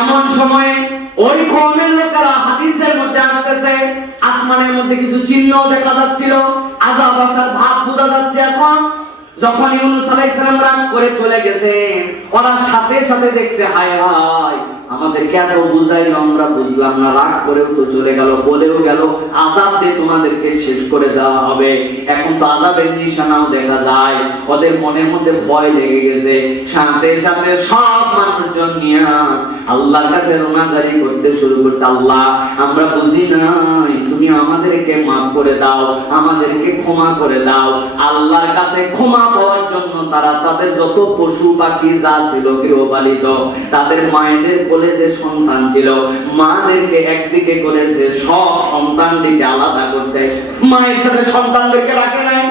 এমন সময়ে ওই কওমের লোকেরা হাদিসের মধ্যে আসতেছে আসমানের মধ্যে কিছু চিহ্ন দেখা যাচ্ছিল, আযাব আসার ভাব বোঝা যাচ্ছে। এখন যখন ইউনূস আলাইহিস সালাম রাগ করে চলে গেছেন, ওরা সাথে সাথে দেখছে হায় হায় আমাদেরকে এত বুঝাইলো আমরা বুঝলাম না, রাগ করেও তো চলে গেল, বলেও গেল আযাব দিয়ে তোমাদেরকে শেষ করে দেওয়া হবে। এখন তো আযাবের নিশানাও দেখা যায়। ওদের মনের মধ্যে ভয় লেগে গেছে। সাথে সাথে সব মানুষজন নিয়ে আল্লাহর কাছে রোনাজারি করতে শুরু করছে, আল্লাহ আমরা বুঝি নাই, তুমি আমাদেরকে মাফ করে দাও, আমাদেরকে ক্ষমা করে দাও। আল্লাহর কাছে ক্ষমা পাওয়ার জন্য তারা তাদের যত পশু পাখি যা ছিল গৃহপালিত, তাদের মায়েদের কোলে যে সন্তান ছিল, মাদেরকে একদিকে করেছে, সব সন্তানদেরকে আলাদা করছে, মায়ের সাথে সন্তানদেরকে রাখে নাই।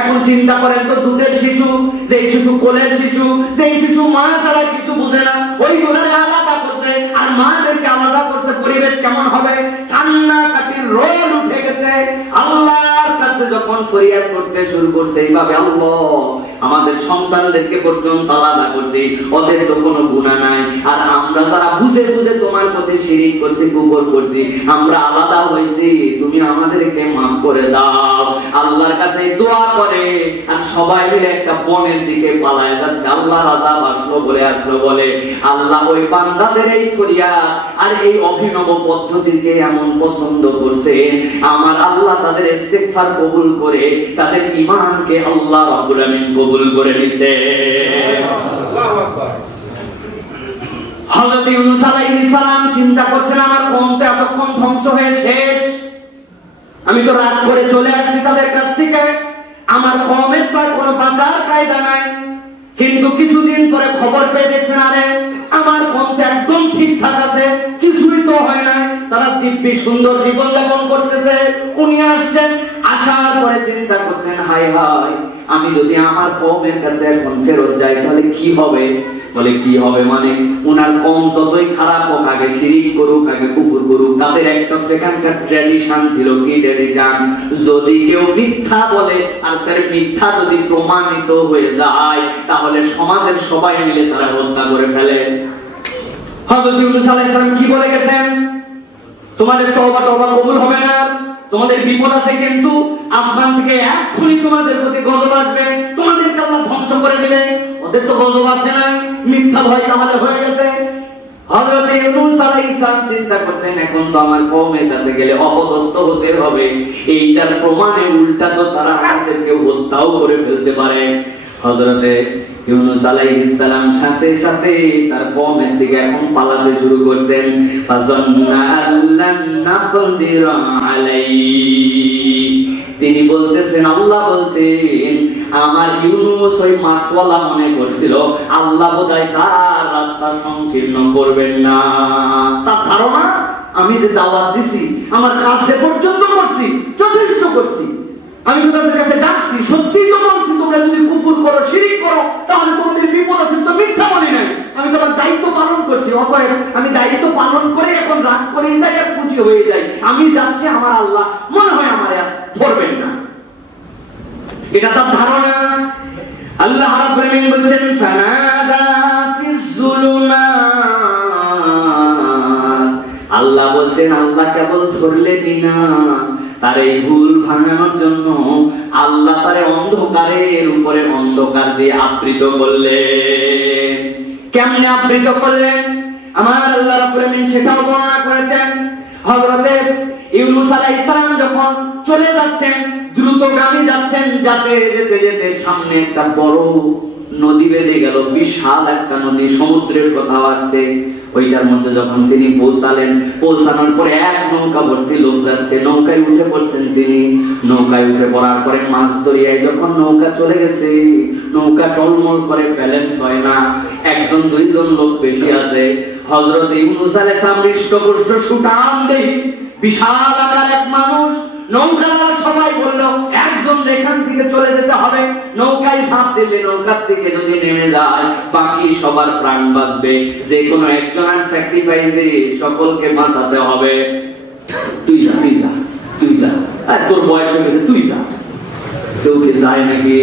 এখন চিন্তা করেন তো, দুধের শিশু, যে শিশু কোলের শিশু, যে শিশু মা ছাড়া কিছু বুঝে না, ওই গুলোর আলাদা করছে আর মাদেরকে আলাদা করছে। পরিবেশ কেমন হবে? কান্নাকাটির রোল উঠে গেছে। আল্লাহর কাছে যখন ফরিয়াদ করতে শুরু করছে এইভাবে, আল্লাহ আমাদের সন্তানদেরকে পর্যন্ত আলাদা করছে, ওদের তো কোনো গুনাহ নাই, আর আমরা যারা বুঝে বুঝে তোমার প্রতি শিরক করছি, কুফর করছি, আমরা আলাদা হইছি, তুমি আমাদেরকে মাফ করে দাও। আল্লাহর কাছে দোয়া করে আর সবাই মিলে একটা বনের দিকে পালায় যাচ্ছে। আল্লাহর আযাব আসলো বলে আল্লাহ ওই বান্দাদের এই ফরিয়াদ আর এই অভিনব পদ্ধতিকে এমন পছন্দ করছে, আমার আল্লাহ তাদের ইস্তিগফার কবুল করে তাদের ঈমানকে আল্লাহ রাব্বুল আলামিন কবুল করে নিছে। আল্লাহু আকবার। হযরত ইউনূস আলাইহিস সালাম চিন্তা করছেন আমার কওম তো এতক্ষণ ধ্বংস হয়ে শেষ, আমি তো রাত করে চলে আসছি তাদের কাছ থেকে, আমার কওমের তো কোনো বাঁচার কায়দা নাই। কিন্তু কিছুদিন পরে খবর পেয়ে দেখছেন আরে আমার কওম তো একদম ঠিকঠাক আছে, কিছুই তো হয় নাই, তারা দিব্যি সুন্দর জীবন যাপন করতেছে। উনি আসছেন, আসার পরে চিন্তা করছেন হায় হায় আমি যদি আমার কওমের কাছে এখন ফেরত যাই তাহলে কি হবে। বলে কি হবে মানে উনার কওম যতই খারাপ হোক, আগে শিরিক করুক, আগে কুফর করুক, তাদের একটা সেখানকার ট্র্যাডিশন ছিল কি ট্র্যাডিশন, যদি কেউ মিথ্যা বলে আর তার মিথ্যা যদি প্রমাণিত হয়ে যায় তাহলে সমাজের সবাই মিলে তারা হত্যা করে ফেলে। হযরত ইউনূস আলাইহিস সালাম কি বলে গেছেন, তোমাদের তওবা কবুল হবে না, তোমাদের বিপদ আছে, কিন্তু আসমান থেকে এক্ষুনি তোমাদের প্রতি গজব আসবে, তোমাদেরকে আল্লাহ ধ্বংস করে দিবে। ওদের তো গজব আসে না, মিথ্যা ভয় তাহলে হয়ে গেছে। হযরত ইউনূস আলাইহিস সালাম চিন্তা করছেন এখন তো আমার কওমের কাছে গেলে অপদস্থ হতে হবে, এইটার প্রমাণে উল্টা তো তারা আমাদেরকে হত্যাও করে ফেলতে পারে। হযরত ইউনূস আলাইহিস সালাম সাথে সাথে তার কওমের দিকে এখন পালাতে শুরু করতেন। ফাযান্না আল্লান নাকদির আলাইহি, তিনি বলতেছেন আল্লাহ বলছেন আমার ইউনূস ওই মাসওয়ালা মনে করছিল আল্লাহ বোধহয় তার রাস্তা সংকীর্ণ করবেন না। তার ধারণা আমি যে দাওয়াত দিছি, আমার কাজ যে পর্যন্ত করছি যথেষ্ট করছি, আমি তো তাদের কাছে ডাকছি, সত্যিই তো বলছি তোমরা যদি কুফর করো শিরিক করো তাহলে তোমাদের বিপদ আছে, তো মিথ্যা বলি নাই, আমি তো আমার দায়িত্ব পালন করছি। অতএব আমি দায়িত্ব পালন করে এখন রাগ করে যাই আর খুশি হয়ে যাই, আমি যাচ্ছি আমার আল্লাহ মনে হয় আমার আর ধরবেন না, এটা তার ধারণা। আল্লাহ রাব্বুল আলামিন বলেন ফানাদা ফিজ যুলুমাত, আল্লাহ বলেন আল্লাহ কেবল ধরলেনই না, তার এই ভুল ভাঙানোর জন্য আল্লাহ তারে অন্ধকারের উপরে অন্ধকার দিয়ে আবৃত করলেন। কেমনে আবৃত করলেন আমার আল্লাহ রাব্বুল আলামিন সেটাও বর্ণনা করেছেন। হযরত ইউনূস আলাইহিস সালাম যখন চলে যাচ্ছেন, দ্রুতগামী যাচ্ছেন, যেতে যেতে যেতে সামনে একটা বড় নদী বেঁধে গেল, বিশাল একটা নদী, সমুদ্রের কোথাও আসছে। ওইটার মধ্যে যখন তিনি পৌঁছালেন, পৌঁছানোর পরে এক নৌকা ভর্তি লোক যাচ্ছে, নৌকায় উঠে পড়ছেন তিনি। নৌকায় উঠে পড়ার পরে মাছ দরিয়ায় যখন নৌকা চলে গেছে, নৌকা টলমল করে ব্যালেন্স হয় না, একজন দুইজন লোক বেশি আছে। হযরত ইউনূস আলাইহিস সালাম হৃষ্টপুষ্ট সুঠাম দেহি বিশাল আকার এক মানুষ, নৌকার সবাই বলল একজন এখান থেকে চলে যেতে হবে, নৌকায় ঝাঁপ দিলে নৌকার থেকে যদি নেমে যায় বাকি সবার প্রাণ বাঁচবে, যে কোনো একজনের স্যাক্রিফাইসে সকলকে বাঁচাতে হবে। তুই যা তুই যা তুই যা, আর তোর বয়স হয়ে গেছে তুই যা। কেউ কি যায় নাকি?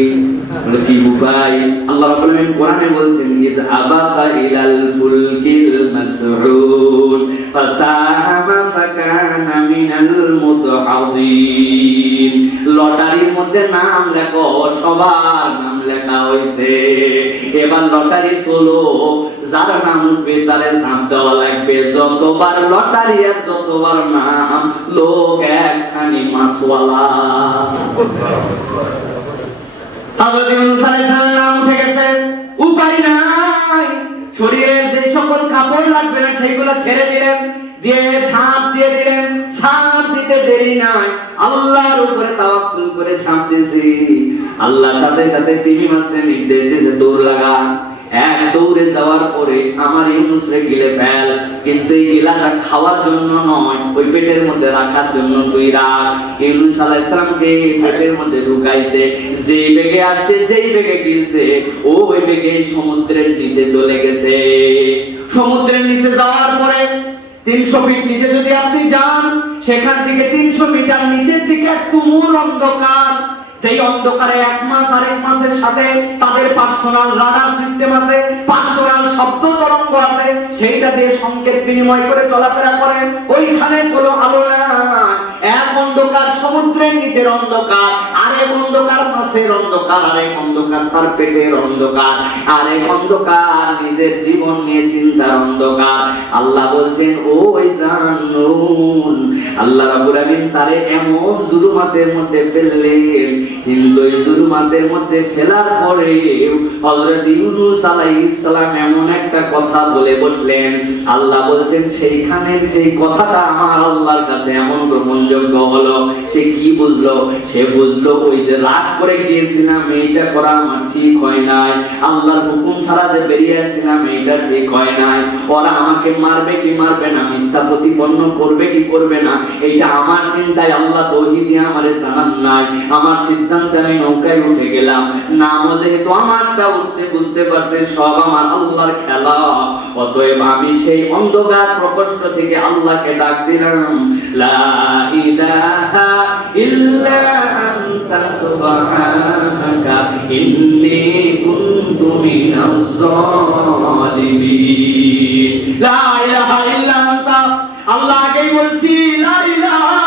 কি বুকাই? আল্লাহ রাব্বুল আলামিন কোরআনে বলছেন ইযআবাকা ইলাল ফুলকিল মাসউদ ফাসাহামা ফাকানা মিনাল মুতহাদিন, লটারির মধ্যে নাম লেখো, সবার নাম লেখা হইছে, এবার লটারি তোলো, যার নাম উঠবে তারে ঝাঁপ দেওয়া লাগবে, যতবার লটারি আর যতবার নাম, লোক একখানি মাসওয়ালা। হযরত ইউনূস আলাইহিস সালাম নাম উঠে গেছে, উপায় নাই, শরীরের যে সকল কাপড় লাগবে না সেগুলো ছেড়ে দিলেন, দিয়ে ঝাঁপ দিয়ে দিলেন। ঝাঁপ দিতে দেরি নাই, আল্লাহর উপরে তাওয়াক্কুল করে ঝাঁপ দিয়েছি। আল্লাহ সাথে সাথে তিনি মাসে নির্দেশ দিয়েছে দৌড় লাগা। এক দৌড়ে যাওয়ার পরে আমার ইউনূস রে গিলে ফেল, কিন্তু এই গিলাটা খাওয়ার জন্য নয়, ওই পেটের মধ্যে রাখার জন্য তুই রাখ। ইউনূস আলাইহিস সালামকে পেটের মধ্যে ঢুকাইছে, যেই বেগে আসছে যেই বেগে গিলছে ও ওই বেগে সমুদ্রের নিচে চলে গেছে। সমুদ্রের নিচে যাওয়ার পরে 300 ফিট নিচে যদি আপনি যান, সেখান থেকে 300 মিটার নিচের থেকে তুমুল অন্ধকার, সেই অন্ধকারে এক মাস আরেক মাসের সাথে তাদের পার্সোনাল রাডার সিস্টেম আছে, পার্সোনাল শব্দ তরঙ্গ আছে, সেইটা দিয়ে সংকেত বিনিময় করে চলাফেরা করেন। ওইখানে কোনো আলো না, এক অন্ধকার, সমুদ্রের নিচের অন্ধকার, আরেক অন্ধকার মাসের অন্ধকার, আরেক অন্ধকার তার পেটের অন্ধকার, আরেক অন্ধকার নিজের জীবন নিয়ে চিন্তার অন্ধকার। আল্লাহ বলছেন ওই জান্নুন, আল্লাহ রাব্বুল আলামিন তারে এমন জুলুমাতের মধ্যে ফেললেন, কিন্তু এই জুলুমাতের মধ্যে ফেলার পরে হযরত ইউনূস আলাইহিস সালাম এমন একটা কথা বলে বসলেন। আল্লাহ বলছেন সেইখানে সেই কথাটা আমার আল্লাহর কাছে এমন গ্রহণযোগ্য হলো। সে কি বুঝলো? সে বুঝলো ওই যে রাগ করে গিয়েছিলাম এইটা করা আমার ঠিক হয় নাই, আল্লাহর হুকুম ছাড়া যে বেরিয়ে আসছিলাম এইটা ঠিক হয় নাই, ওরা আমাকে মারবে কি মারবে না, মিথ্যা প্রতিপন্ন করবে কি করবে না, এইটা আমার চিন্তায় আল্লাহ তৌহিদে আমারে জানান নাই। আমার সিদ্ধান্তে আমি নৌকায় উঠে গেলাম, নামও যেহেতু আমারটা উঠছে, বুঝতে পারছে সব আমার আল্লাহর খেলা। অতএব আমি সেই অন্ধকার প্রকোষ্ঠ থেকে আল্লাহকে ডাক দিলাম, লা ইলাহা ইল্লা আনতা সুবহানাকা ইন্নী কুনতু মিনাজ জালিমিন। লা ইলাহা ইল্লা আনতা, আল্লাহকেই বলছি লা ইলাহা,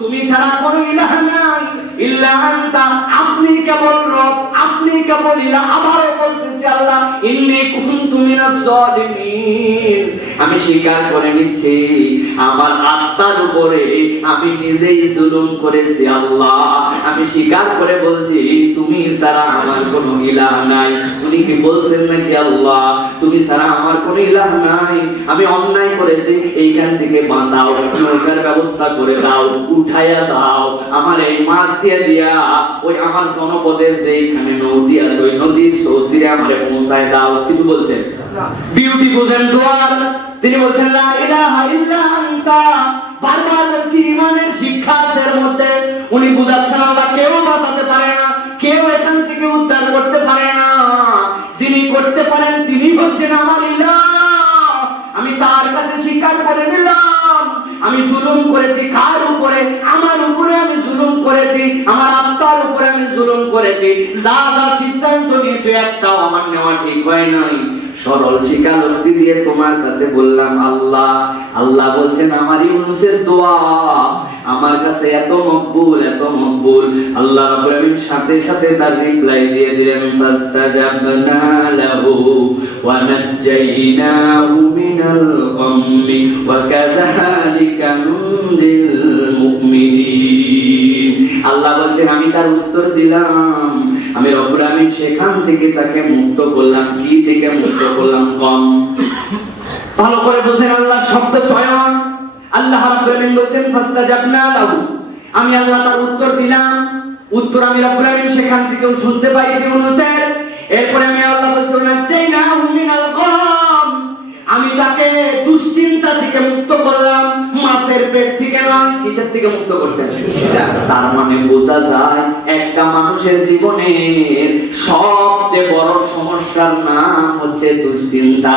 তুমি ছাড়া কোনো ইলাহ নাই, ইল্লা আনতা, আপনি কেবল রব, আপনি কেবল ইলাহ। আবারও বলতেছি আল্লাহ, ইন্নী কুনতু মিনাজ জালিমিন, আমি স্বীকার করে নিচ্ছি আমার আত্মার উপরে আমি নিজেই জুলুম করেছি আল্লাহ। আমি স্বীকার করে বলছি তুমি ছাড়া আমার কোনো ইলাহ নাই। উনি কি বলছেন নাকি আল্লাহ তুমি ছাড়া আমার কোনো ইলাহ নাই, আমি অন্যায় করেছি, এইখান থেকে বাঁচাও, নৌকার ব্যবস্থা করে দাও, উঠাইয়া দাও, আমার এই মাছ দিয়ে দিয়া ওই আমার জনপদের যে এখানে নদী আছে ওই নদীর সৌসিরে আমারে পৌঁছায় দাও। কিছু বলছেন বিউটি বুঝেন দোয়ার, তিনি বলছেন লা ইলাহা ইল্লা আনতা। বারবার বলছি ইমানের শিক্ষা আছে এর মধ্যে। উনি বুঝাচ্ছেন আল্লাহ কেউ বাঁচাতে পারে না, কেউ এখান থেকে উদ্ধার করতে পারে না, যিনি করতে পারেন তিনি হচ্ছেন আমার ইলাহ। আমি তার কাছে স্বীকার করে নিলাম আমি জুলুম করেছি। কার উপরে? আমার উপরে আমি জুলুম করেছি, আমার আত্মার উপরে আমি জুলুম করেছি। যা যা সিদ্ধান্ত নিয়েছে একটাও আমার নেওয়া ঠিক হয় নাই। সরল স্বীকারোক্তি দিয়ে তোমার কাছে বললাম আল্লাহ। আল্লাহ বলছেন আমার ইউনূসের দোয়া আমার কাছে এত মকবুল, এত মকবুল। আল্লাহ রাব্বুল আলামিন সাথে সাথে তার রিপ্লাই দিয়ে দিলেন, ফাস্তাজাবনা লাহু ওয়া নাজ্জাইনাহু মিনাল গাম্মি ওয়া কাযালিকা নুনজিল মুমিনিন। আল্লাহ বলছেন আমি তার উত্তর দিলাম, আমি রব্বুল আলামিন সেখান থেকে তাকে মুক্ত করলাম। কি থেকে মুক্ত করলাম? কম। ভালো করে বুঝেন আল্লাহ শব্দ চয়ন। আল্লাহ রাব্বুল আলামিন বলেন ফাস্তাজাবনা লাহু, আমি আল্লাহ তার উত্তর দিলাম। উত্তর আমি রব্বুল আলামিন সেখান থেকেও শুনতে পাইছি ইউনূসের। এরপরে আমি আল্লাহ বলছি নাজ্জাইনাহু মিনাল গাম, আমি তাকে দুশ্চিন্তা থেকে মুক্ত করলাম, মাছের পেট থেকে নয়। কিসের থেকে মুক্ত করছেন? তার মানে বোঝা যায় একটা মানুষের জীবনের সবচেয়ে বড় সমস্যার নাম হচ্ছে দুশ্চিন্তা।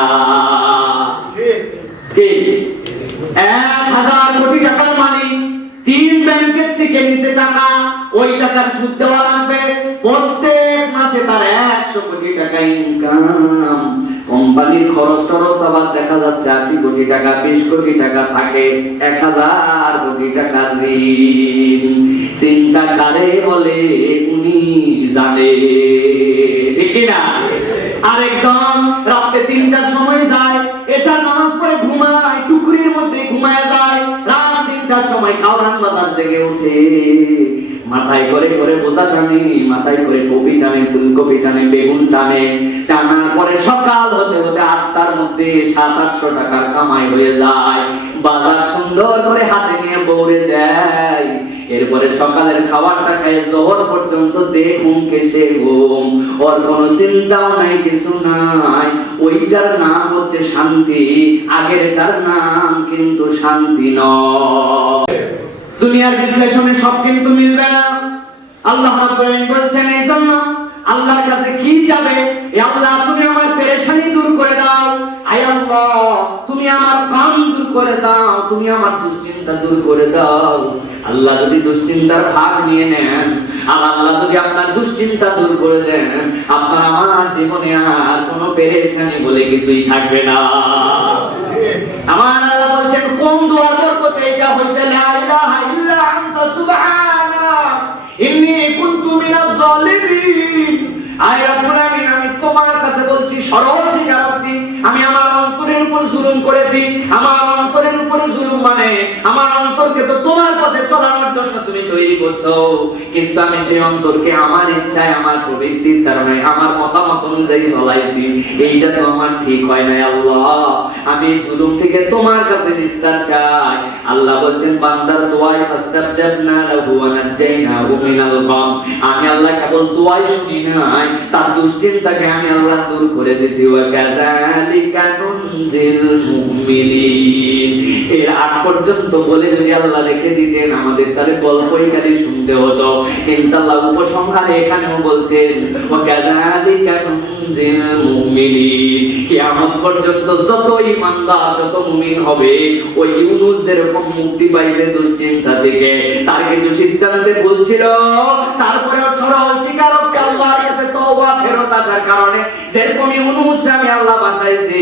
ঠিক 1000 কোটি টাকার মালিক, 3 ব্যাংকের থেকে নিচে টাকা, ওই টাকার সুদ দেওয়া লাগবে। প্রত্যেক মাসে তার 100 কোটি টাকা ইনকাম। কোম্পানির খরচ টরচ আবার দেখা যাচ্ছে 80 কোটি টাকা, 20 কোটি টাকা থাকে, 1000 কোটি টাকা ঋণ। চিন্তা কারে বলে উনি জানে, ঠিক না? আরেকজন রাতে 3টার সময় যায়, এশার নামাজ পড়ে ঘুমায়, টুকরির মধ্যে ঘুমায় যায়। রাত 3টার সময় কাওরান বাতাস জেগে উঠে, মাথায় করে করে বোঝা টানে, মাথায় করে কপি টানে, ফুলকপি টানে, বেগুন টানে। টানার পরে সকাল হতে হতে 8টার মধ্যে 700-800 টাকার কামাই হয়ে যায়। বাজার সুন্দর করে হাতে নিয়ে বউরে দেয়। এরপরে সকালের খাবারটা খায়, জোহর পর্যন্ত দেখুন কেসে ঘুম, ওর কোনো চিন্তাও নাই, কিছু নাই। ওইটার নাম হচ্ছে শান্তি, আগেরটার নাম কিন্তু শান্তি নয়। দুনিয়ার বিশ্লেষণে সব কিন্তু মিলবে না। আল্লাহ রাব্বুল আলামিন বলছেন এই জন্য আল্লাহর কাছে কি চাবে? এ আল্লাহ তুমি আমার পেরেশানি দূর করে দাও, আয় আল্লাহ তুমি আমার কাম দূর করে দাও, তুমি আমার দুশ্চিন্তা দূর করে দাও। আল্লাহ যদি দুশ্চিন্তার ভাগ নিয়ে নেন আর আল্লাহ যদি আপনার দুশ্চিন্তা দূর করে দেন, আপনার আমার জীবনে আর কোনো পেরেশানি বলে কিছুই থাকবে না। আমার আল্লাহ বলছেন কোন দুয়ার বরকতে এটা হইছে, লা ইলাহা ইল্লা আনতা সুবহানাক ইন্নী আয় রব্বুল আমিন, আমি তোমার কাছে বলছি সরল স্বীকারোক্তি, আমি আমার অন্তরের উপর জুলুম করেছি। আমার অন্তরের উপরে জুলুম মানে আমার অন্তরকে তো তোমার পথে চলানোর জন্য তুমি তৈরি করছো, কিন্তু আমি সেই অন্তরকে আমার ইচ্ছায়, আমার প্রবৃত্তির কারণে, আমার মতামত অনুযায়ী চলাইছি। এইটা তো আমার ঠিক হয় না আল্লাহ, আমি জুলুম থেকে তোমার কাছে নিস্তার চাই। আল্লাহ বলছেন বান্দার দোয়ায় ফাস্তাবজাবনা লাহু ওয়া নাজাইনাহু মিনাল গাম। আমি আল্লাহ কেবল দোয়াই শুনি নাই, তার দুশ্চিন্তাকে আমি আল্লাহ দূর করে দিয়েছি। ওয়া কাযালিকা নুনজিল মুমিনিন। এর আগ পর্যন্ত বলে যদি আল্লাহ রেখে দিতেন আমাদের তাহলে গল্পই খালি শুনতে হতো, কিন্তু আল্লাহ উপসংহারে এখানেও বলছেন ওয়া কাযালিকা নুনজিল মুমিনিন। কিয়ামত পর্যন্ত যত ঈমানদার, যত মুমিন হবে, ওই ইউনূস যেরকম মুক্তি পাইছে দুশ্চিন্তা থেকে, তার কিছু সিদ্ধান্তে বলছিল, তারপরেও সরল স্বীকারোক্তি আল্লাহর কাছে তওবা ফেরত আসার কারণে যেরকম ইউনূস আমি আল্লাহ বাঁচাইছি,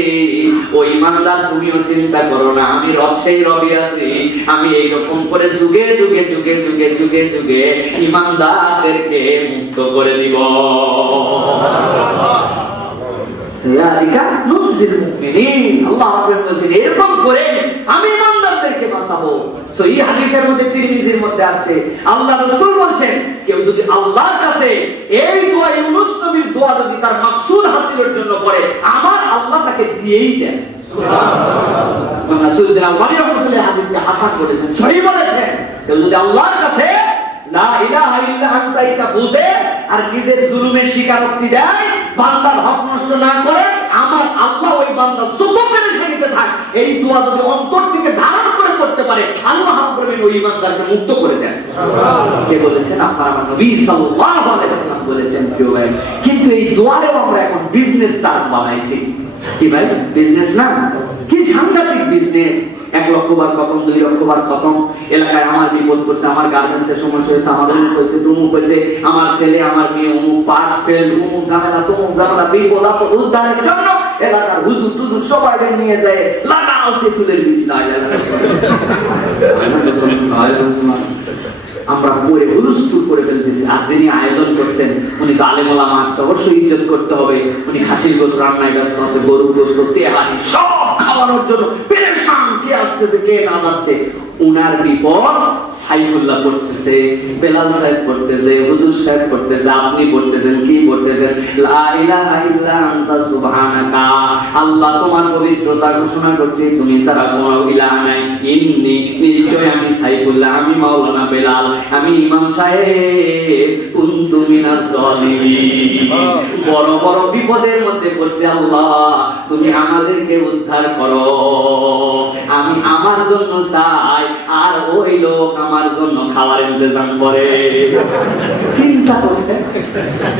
ওই ঈমানদার তুমিও চিন্তা করো না, আমি রব সেই রবই আছি। আমি এইরকম করে যুগে যুগে যুগে যুগে যুগে যুগে ঈমানদারদেরকে মুক্ত করে দিব। এরকম করে আমি ঈমানদারদেরকে বাঁচাবো। সহিহ হাদিসের মধ্যে তিরমিজির মধ্যে আসছে, আল্লাহ রাসূল বলেন কেউ যদি আল্লাহর কাছে এই দোয়া, ইউনূস নবীর দোয়া যদি তার মাকসুদ হাসিলের জন্য পড়ে, আমার আল্লাহ তাকে দিয়েই দেন। সুবহানাল্লাহ। রাসূলুল্লাহ আলবানী রাহমাতুল্লাহ হাদিসকে হাসান বলেছেন, সহিহ বলেছেন। কেউ যদি আল্লাহর কাছে লা ইলাহা ইল্লা আনতা এটা বুঝে আর নিজের জুলুমের স্বীকারোক্তি দেয়, বান্দার হক নষ্ট না করে, আমার আল্লাহ ওই বান্দা যত পেরেশানিতে থাক, এই দোয়া যদি অন্তর থেকে ধারণ করে করতে পারে, আল্লাহ রাব্বুল আলামিন ওই ইমানদারকে মুক্ত করে দেন। কে বলেছেন? আপনার আমার নবী সাল্লাল্লাহু আলাইহি ওয়াসাল্লাম বলেছেন। প্রিয় ভাই, কিন্তু এই দোয়ারেও আমরা এখন বিজনেস টার্ম বানাইছি। কি ভাই, বিজনেস না? কি সাংঘাতিক বিজনেস! 1 লক্ষ বার খতম, 2 লক্ষ বার খতম, এলাকায় আমার বিপদ করছে, আমার গার্মেন্টসের সমস্যা হয়েছে, আমার অমুক হয়েছে, তমুক হয়েছে, আমার ছেলে আমার মেয়ে অমুক পাস ফেল, অমুক ঝামেলা তমুক ঝামেলা, বিপদ আপদ উদ্ধারের জন্য এলাকার হুজুর টুজুর সবাই নিয়ে যায় লাগাও তেঁতুলের বীজ না আমরা পরে হুলস্থুল করে ফেলতেছি। আর যিনি আয়োজন করছেন উনি তো আলেম ওলামা আসছে, অবশ্যই ইজ্জত করতে হবে। উনি খাসির গোশত রান্নায় ব্যস্ত আছে, গরুর গোশত, তেহারি সব খাওয়ানোর জন্য পেরেশান। কে আসতেছে কে না যাচ্ছে, উনার বিপদ সাইফুল্লাহ পড়তেছে, বেলাল সাহেব পড়তেছে, হুজুর সাহেব পড়তেছে, আপনি পড়তেছেন, কি পড়তেছেন? লা ইলাহা ইল্লা আনতা সুবহানাকা। আল্লাহ তোমার পবিত্রতা ঘোষণা করছি, তুমি ছাড়া কোনো ইলাহ নাই। ইন্নী, নিশ্চয় আমি সাইফুল্লাহ, আমি মাওলানা বেলাল, আমি ইমাম সাহেব, কুনতু মিনাজ জালিমিন। বড় বড় বিপদের মধ্যে পড়ছি, আল্লাহ তুমি আমাদেরকে উদ্ধার করো। আমি আমার জন্য চাই, আর ওই লোক আমার জন্য খাবার ইন্তজাম করে। চিন্তা করছে,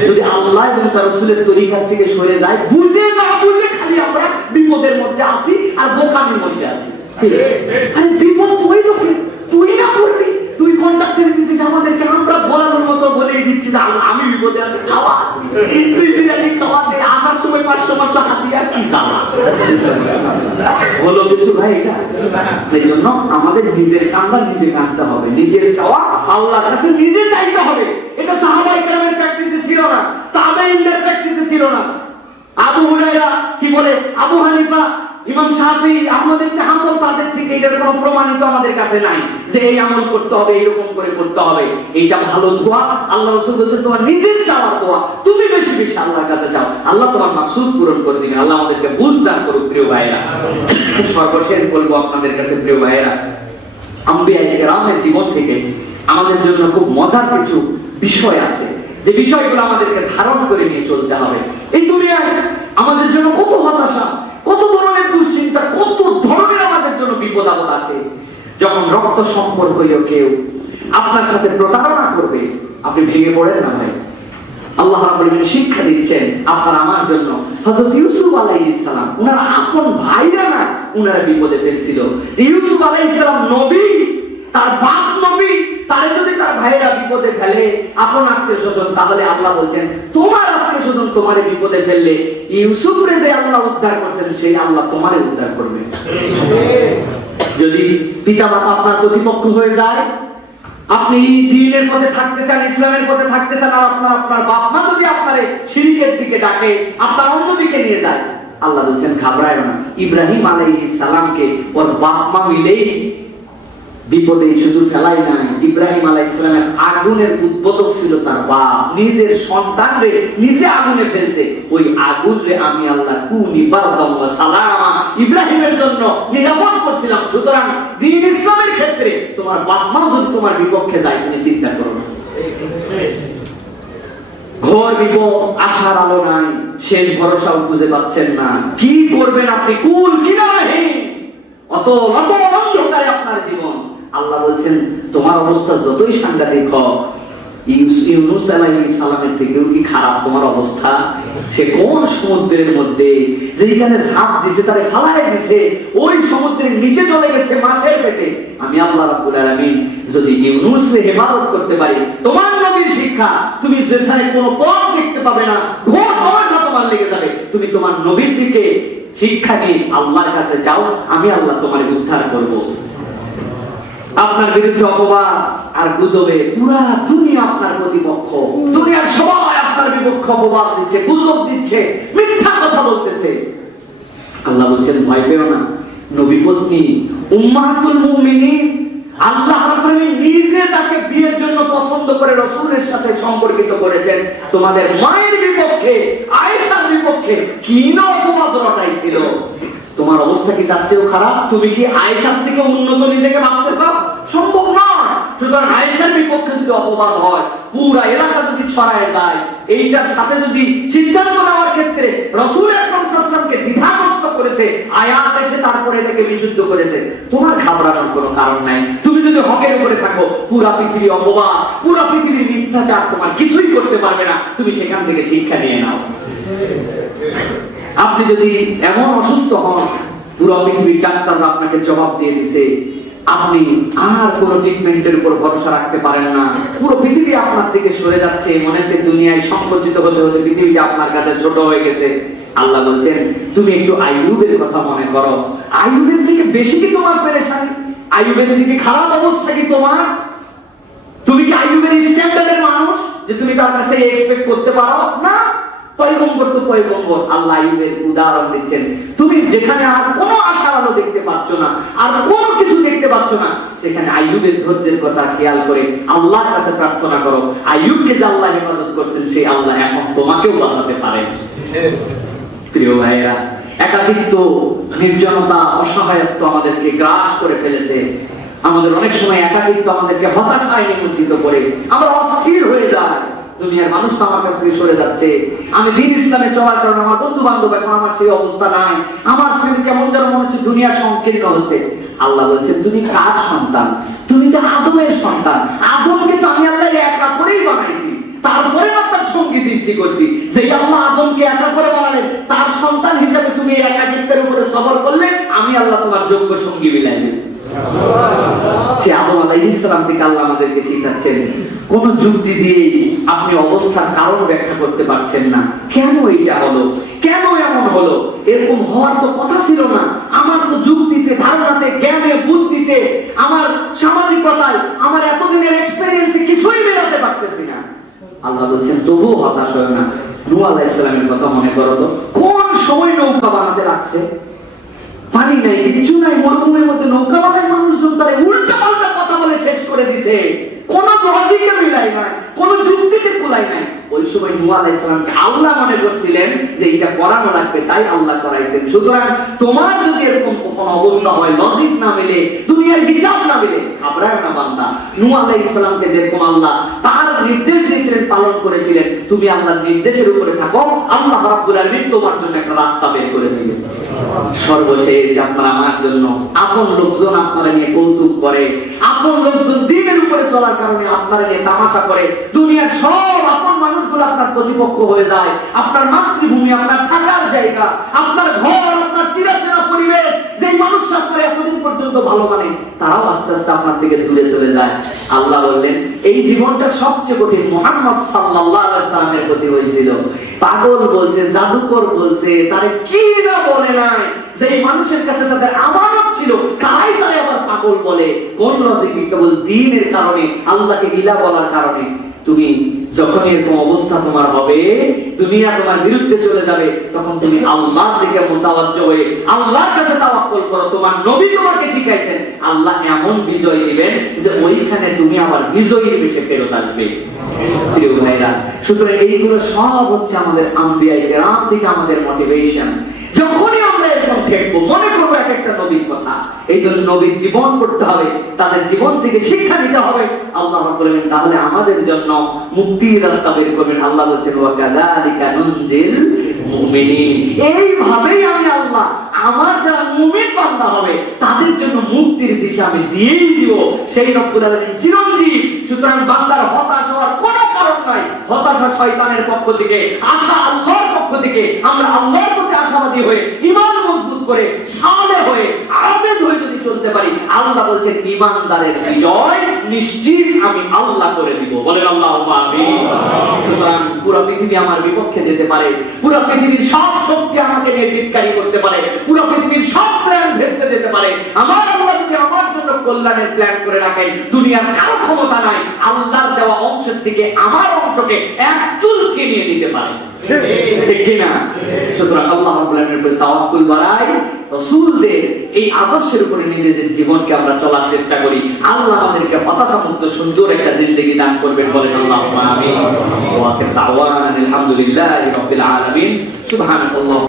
যদি আল্লাহ এবং তার রাসূলের তরিকা থেকে সরে যায়, বুঝে না বুঝে খালি আমরা বিপদের মধ্যে আছি আর বোকামির মধ্যে আছি। আরে বিপদ তুই লোকে, তুই না করবি, তুই কন্ট্রাক্টরে দিছিস আমাদেরকে, আমরা বলানোর মতো বলেই দিচ্ছি যে আমি বিপদে আছি, খাওয়া, তুই বিরিয়ানি খাওয়াতে আসার সময় 500 হাতিয়া কি জ্বালা হলো কিছু ভাই। এটা এই জন্য আমাদের নিজের কান্দা নিজে কাঁদতে হবে, নিজের চাওয়া আল্লাহর কাছে নিজে চাইতে হবে। এটা সাহাবায়ে কেরামের প্র্যাকটিসে ছিল না, তাবেঈনদের প্র্যাকটিসে ছিল না। আবু হুরায়রা কি বলে, আবু হানিফা, ইমাম শাফিঈ, আহমদ ইবনে হাম্বল, তাদের থেকে এটার কোনো প্রমাণিত আমাদের কাছে নাই যে এই আমল করতে হবে, এরকম করে করতে হবে। এইটা ভালো দোয়া। আল্লাহ রাসূল বলেছেন তোমার নিজের চাওয়ার দোয়া তুমি বেশি বেশি আল্লাহর কাছে চাও, আল্লাহ তোমার মাকসুদ পূরণ করে দিবেন। আল্লাহ আমাদেরকে বুঝ দান করুক। প্রিয় ভাইরা, সর্বশেষ বলবো আপনাদের কাছে, প্রিয় ভাইরা, আম্বিয়ায়ে কেরামের জীবন থেকে আমাদের জন্য খুব মজার কিছু বিষয় আছে, যে বিষয়গুলো আমাদেরকে ধারণ করে নিয়ে চলতে হবে। এই দুনিয়ায় আমাদের জন্য কত হতাশা, কত ধরনের দুশ্চিন্তা, কত ধরনের আমাদের জন্য বিপদ আপদ আসে। যখন রক্ত সম্পর্কীয় কেউ আপনার সাথে প্রতারণা করবে, আপনি ভেঙে পড়েন না ভাই। আল্লাহ রাব্বুল আলামিন শিক্ষা দিচ্ছেন আপনার আমার জন্য। হযরত ইউসুফ আলাইহিস সালাম, উনার আপন ভাইরা না, উনারা বিপদে ফেলছিল। ইউসুফ আলাইহিস সালাম নবী, তার বাপ নবী, তারে যদি তার ভাইরা বিপদে ফেলে, আপন আত্মীয়স্বজন, তাহলে আল্লাহ বলছেন তোমার আত্মীয়স্বজন তোমারে বিপদে ফেললে ইউসুফরে যে আল্লাহ উদ্ধার করছেন, সেই আল্লাহ তোমারে উদ্ধার করবে। যদি পিতামাতা আপনার প্রতিপক্ষ হয়ে যায়, আপনি দ্বীনের পথে থাকতে চান, ইসলামের পথে থাকতে চান, আর আপনার বাপ মা যদি আপনারে শিরকের দিকে ডাকে, আপনার অন্যদিকে নিয়ে যায়, আল্লাহ বলছেন ঘাবড়ায় না। ইব্রাহিম আলাইহিস সালামকে ওর বাপ মা মিলেই বিপদে শুধু ফেলাই নাই, ইব্রাহিম আলাইহিস সালামের আগুনের উদ্বোধক ছিল তার বাপ। নিজের সন্তানরে নিজে আগুনে ফেলছে, ওই আগুনরে আমি আল্লাহ কুনি বারদাম ওয়া সালামা ইব্রাহিমের জন্য নিরাপদ করছিলাম। সুতরাং দ্বীন ইসলামের ক্ষেত্রে তোমার বাপ মা যদি তোমার বিপক্ষে যায়, তুমি চিন্তা করো না। ঘোর বিপদ, আশার আলো নাই, শেষ ভরসাও খুঁজে পাচ্ছেন না, কি করবেন আপনি? কুল কিনারাহীন, অত অন্ধকারে আপনার জীবন। আল্লাহ বলছেন তোমার অবস্থা যতই সাংঘাতিক হোক, ইউনূস আলাইহিস সালামের থেকেও কি খারাপ তোমার অবস্থা? সে কোন সমুদ্রের মধ্যে, যেখানে ঝাঁপ দিছে তারে ফালায় দিছে, ওই সমুদ্রের নিচে চলে গেছে মাছের পেটে। আমি আল্লাহ রাব্বুল আলামিন যদি ইউনূসকে হেফাজত করতে পারি, তোমার নবীর শিক্ষা, তুমি যেখানে কোনো পথ দেখতে পাবে না, ঘোর তমাশা তোমার লেগে যাবে, তুমি তোমার নবীর দিকে শিক্ষা নিয়ে আল্লাহর কাছে যাও, আমি আল্লাহ তোমার উদ্ধার করব। আপনার বিরুদ্ধে অপবাদ আর গুজবে পুরা দুনিয়া আপনার প্রতিপক্ষ, দুনিয়ার সবাই আপনার বিপক্ষে অপবাদ দিচ্ছে, গুজব দিচ্ছে, মিথ্যা কথা বলতেছে। আল্লাহ বলছেন ভয় পেও না, নবী পত্নী উম্মাহাতুল মুমিনিন, আল্লাহ রাব্বুল আলামিন নিজে যাকে বিয়ের জন্য পছন্দ করে রাসূলের সাথে সম্পর্কিত করেছেন, তোমাদের মায়ের বিপক্ষে, আয়েশার বিপক্ষে কি না অপবাদ রটাইছিল। তোমার অবস্থা কি তার চেয়েও খারাপ? তুমি কি আয়েশার থেকে উন্নত নিজেকে ভাবতেছ? সম্ভব নয়। সুতরাং আয়েশার বিপক্ষে যদি অপবাদ হয়, পুরা এলাকা যদি ছড়ায় যায়, এইটার সাথে যদি সিদ্ধান্ত নেওয়ার ক্ষেত্রে রাসূল আকরাম সাল্লাল্লাহু আলাইহি ওয়াসাল্লামকে দ্বিধাগ্রস্ত করেছে, আয়াত এসে তারপরে এটাকে বিশুদ্ধ করেছে, তোমার ঘাবড়ানোর কোনো কারণ নাই। তুমি যদি হকের উপরে থাকো, পুরা পৃথিবী অপবাদ, পুরা পৃথিবীর মিথ্যাচার তোমার কিছুই করতে পারবে না। তুমি সেখান থেকে শিক্ষা নিয়ে নাও। আপনি যদি এমন অসুস্থ হন, পুরো পৃথিবীর ডাক্তাররা আপনাকে জবাব দিয়ে দিছে, আপনি আর কোন ট্রিটমেন্টের উপর ভরসা রাখতে পারেন না, পুরো পৃথিবী আপনার থেকে সরে যাচ্ছে, মনে হচ্ছে দুনিয়ায় সংকুচিত হতে হতে পৃথিবীটা আপনার কাছে ছোট হয়ে গেছে, আল্লাহ বলছেন তুমি একটু আইয়ুবের কথা মনে করো। আইয়ুবের থেকে বেশি কি তোমার পেরেশানি? আইয়ুবের থেকে খারাপ অবস্থা কি তোমার? তুমি কি আইয়ুবের স্ট্যান্ডার্ডের মানুষ যে তুমি তার কাছে এক্সপেক্ট করতে পারো? না। পয়গম্বর তো পয়গম্বর। আল্লাহ আইয়ুবের উদাহরণ দিচ্ছেন, তুমি যেখানে আর কোনো আশার আলো দেখতে পাচ্ছ না, আর কোনো কিছু দেখতে পাচ্ছ না, সেখানে আইয়ুবের ধৈর্যের কথা খেয়াল করে আল্লাহর কাছে প্রার্থনা করো। আইয়ুবকে যে আল্লাহ হেফাজত করছেন, সেই আল্লাহ এখন তোমাকেও বাঁচাতে পারেন। প্রিয় ভাইরা, একাকিত্ব, নির্জনতা, অসহায়ত্ব আমাদেরকে গ্রাস করে ফেলেছে। আমাদের অনেক সময় একাকিত্ব আমাদেরকে হতাশায় নিমজ্জিত করে, আমরা অস্থির হয়ে যাই। দুনিয়ার মানুষ তো আমার কাছ থেকে সরে যাচ্ছে, আমি দ্বীন ইসলামে চলার কারণে আমার বন্ধু বান্ধব, এখন আমার সেই অবস্থা নাই, আমার কেমন যেন মনে হচ্ছে দুনিয়া সংকীর্ণ হচ্ছে। আল্লাহ বলছেন তুমি কার সন্তান? তুমি তো আদমের সন্তান। আদমকে তো আমি আল্লাহ একা করেই বানাইছি, তারপরে তার সঙ্গী সৃষ্টি করছি। সেই আল্লাহ আদমকে একা করে বানালেন, তার সন্তান হিসেবে তুমি একাকিত্বের উপরে সবর করলে আমি আল্লাহ তোমার যোগ্য সঙ্গী মিলাইবেন। সে আদম আলাইহিস সালাম থেকে আল্লাহ আমাদেরকে শিখাচ্ছেন, কোন যুক্তি দিয়ে আপনি অবস্থার কারণ ব্যাখ্যা করতে পারছেন না। কেন এটা হলো, কেন এমন হলো, এরকম হওয়ার তো কথা ছিল না। আমার তো যুক্তিতে, ধারণাতে, জ্ঞানে, বুদ্ধিতে, আমার সামাজিকতায়, আমার এতদিনের এক্সপেরিয়েন্সে কিছুই বেরোতে পারতেছি না। আল্লাহ বলছেন তবুও হতাশ হয় না। নূহ আলাইহিস সালামের কথা মনে করো তো, কোন সময় নৌকা বানাতে লাগছে, পানি নাই, কিছু নাই, মরুভূমির মধ্যে নৌকা বানায় মানুষজন তারা উল্টা পাল্টা কথা বলে শেষ করে দিছে, কোন লজিকে মিলাই নাই, কোন যুক্তিতে কুলাই নাই। ওই সময় নূহ আলাইহিস সালামকে আল্লাহ মনে করছিলেন যে এটা করানো লাগবে, তাই আল্লাহ করাইছেন। সুতরাং তোমার যদি এরকম কখনো অবস্থা হয়, লজিক না মিলে, দুনিয়ার হিসাব না মিলে, ঘাবড়ায় না বান্দা। নূহ আলাইহিস সালামকে যেরকম আল্লাহ তার নির্দেশ দিয়েছিলেন, পালন করেছিলেন, তুমি আল্লাহর নির্দেশের উপরে থাকো, আল্লাহ রাব্বুল আলামিন তোমার জন্য একটা রাস্তা বের করে দিবে। সর্বশেষ আপনারা আমার জন্য, আপন লোকজন আপনারা নিয়ে কৌতুক করে, আপন লোকজন দ্বীনের উপরে চলার কারণে আপনারা নিয়ে তামাশা করে, দুনিয়ার সব আপন মানুষগুলো আপনার প্রতিপক্ষ হয়ে যায়। আপনার মাতৃভূমি, আপনার থাকার জায়গা, আপনার ঘর, আপনার চিরাচেনা পরিবেশ, যেই মানুষ আপনার এতদিন পর্যন্ত ভালো মানে, তারাও আস্তে আস্তে আপনার থেকে দূরে চলে যায়। আল্লাহ বললেন এই জীবনটা সবচেয়ে কঠিন মুহাম্মদ সাল্লাল্লাহু আলাইহি সাল্লামের প্রতি হয়েছিল। পাগল বলছে, জাদুকর বলছে, তারে কি না বলে নাই যে মানুষের কাছে তাদের আমানত ছিল তাই তারা আবার পাগল বলে। কোন লজিকে? কেবল দ্বীনের কারণে, আল্লাহকে ইলা বলার কারণে। তুমি যখন এরকম অবস্থা তোমার হবে, দুনিয়া তোমার বিরুদ্ধে চলে যাবে, তখন তুমি আল্লাহর দিকে মুতাওয়াজ্জহ হয়ে আল্লাহর কাছে তাওয়াক্কুল করো। তোমার নবী তোমাকে শিখাইছেন আল্লাহ এমন বিজয় দিবেন যে ওইখানে তুমি আবার বিজয়ীর বেশে ফেরত আসবে। প্রিয় ভাইরা, সুতরাং এইগুলো সব হচ্ছে আমাদের আম্বিয়ায়ে কেরাম থেকে আমাদের মোটিভেশন। যখনই আমরা এরকম দেখবো, মনে করবো এক একটা নবীর কথা। এই জন্য নবীর জীবন করতে হবে, তাদের জীবন থেকে শিক্ষা নিতে হবে। আল্লাহ বলবেন তাহলে আমাদের জন্য মুক্তির রাস্তা বের করবেন। আল্লাহ বলছেন ওয়া কাযালিকা নুনজিল মুমিনিন। এইভাবেই আমি আল্লাহ আমার যারা মুমিন বান্দা হবে তাদের জন্য মুক্তির দিশা আমি দিয়েই দিব। সেই রব্বুল আলামিন চিরঞ্জীব। সুতরাং বান্দার হতাশ হওয়ার কোনো কারণ নাই। হতাশা শয়তানের পক্ষ থেকে, আশা আল্লাহর পক্ষ থেকে। আমরা আল্লাহর প্রতি আশাবাদী হয়ে, ঈমান মজবুত করে, সালেহ হয়ে, আবেদ হয়ে যদি চলতে পারি, আল্লাহ বলছেন ঈমানদারের বিজয় নিশ্চিত আমি আল্লাহ করে দিব। বলেন আল্লাহুম্মা আমিন। সুতরাং পুরো পৃথিবী আমার বিপক্ষে যেতে পারে, পুরো পৃথিবীর সব শক্তি আমাকে নিয়ে টিটকারি করতে পারে, পুরো পৃথিবীর সব প্ল্যান ভেস্তে যেতে পারে, আমার আল্লাহ যদি আমার জন্য কল্যাণের প্ল্যান করে রাখেন, দুনিয়ার কারো ক্ষমতা নাই আল্লাহর দেওয়া অংশের থেকে আমার অংশকে এক চুল ছিনিয়ে নিতে পারে। ঠিক কিনা? সুতরাং আল্লাহ রাব্বুল আলামিনের উপর তাওয়াক্কুল বাড়াই, রাসূলদের এই আদর্শের উপরে নিজেদের জীবনকে আমরা চলার চেষ্টা করি। আল্লাহ আমাদেরকে হতাশামুক্ত সুন্দর একটা জিন্দেগি দান করবেন। বলেন আল্লাহুম্মা আমিন। ওয়া আখির দাওয়ানা আলহামদুলিল্লাহি রাব্বিল আলামিন। সুবহানাল্লাহ।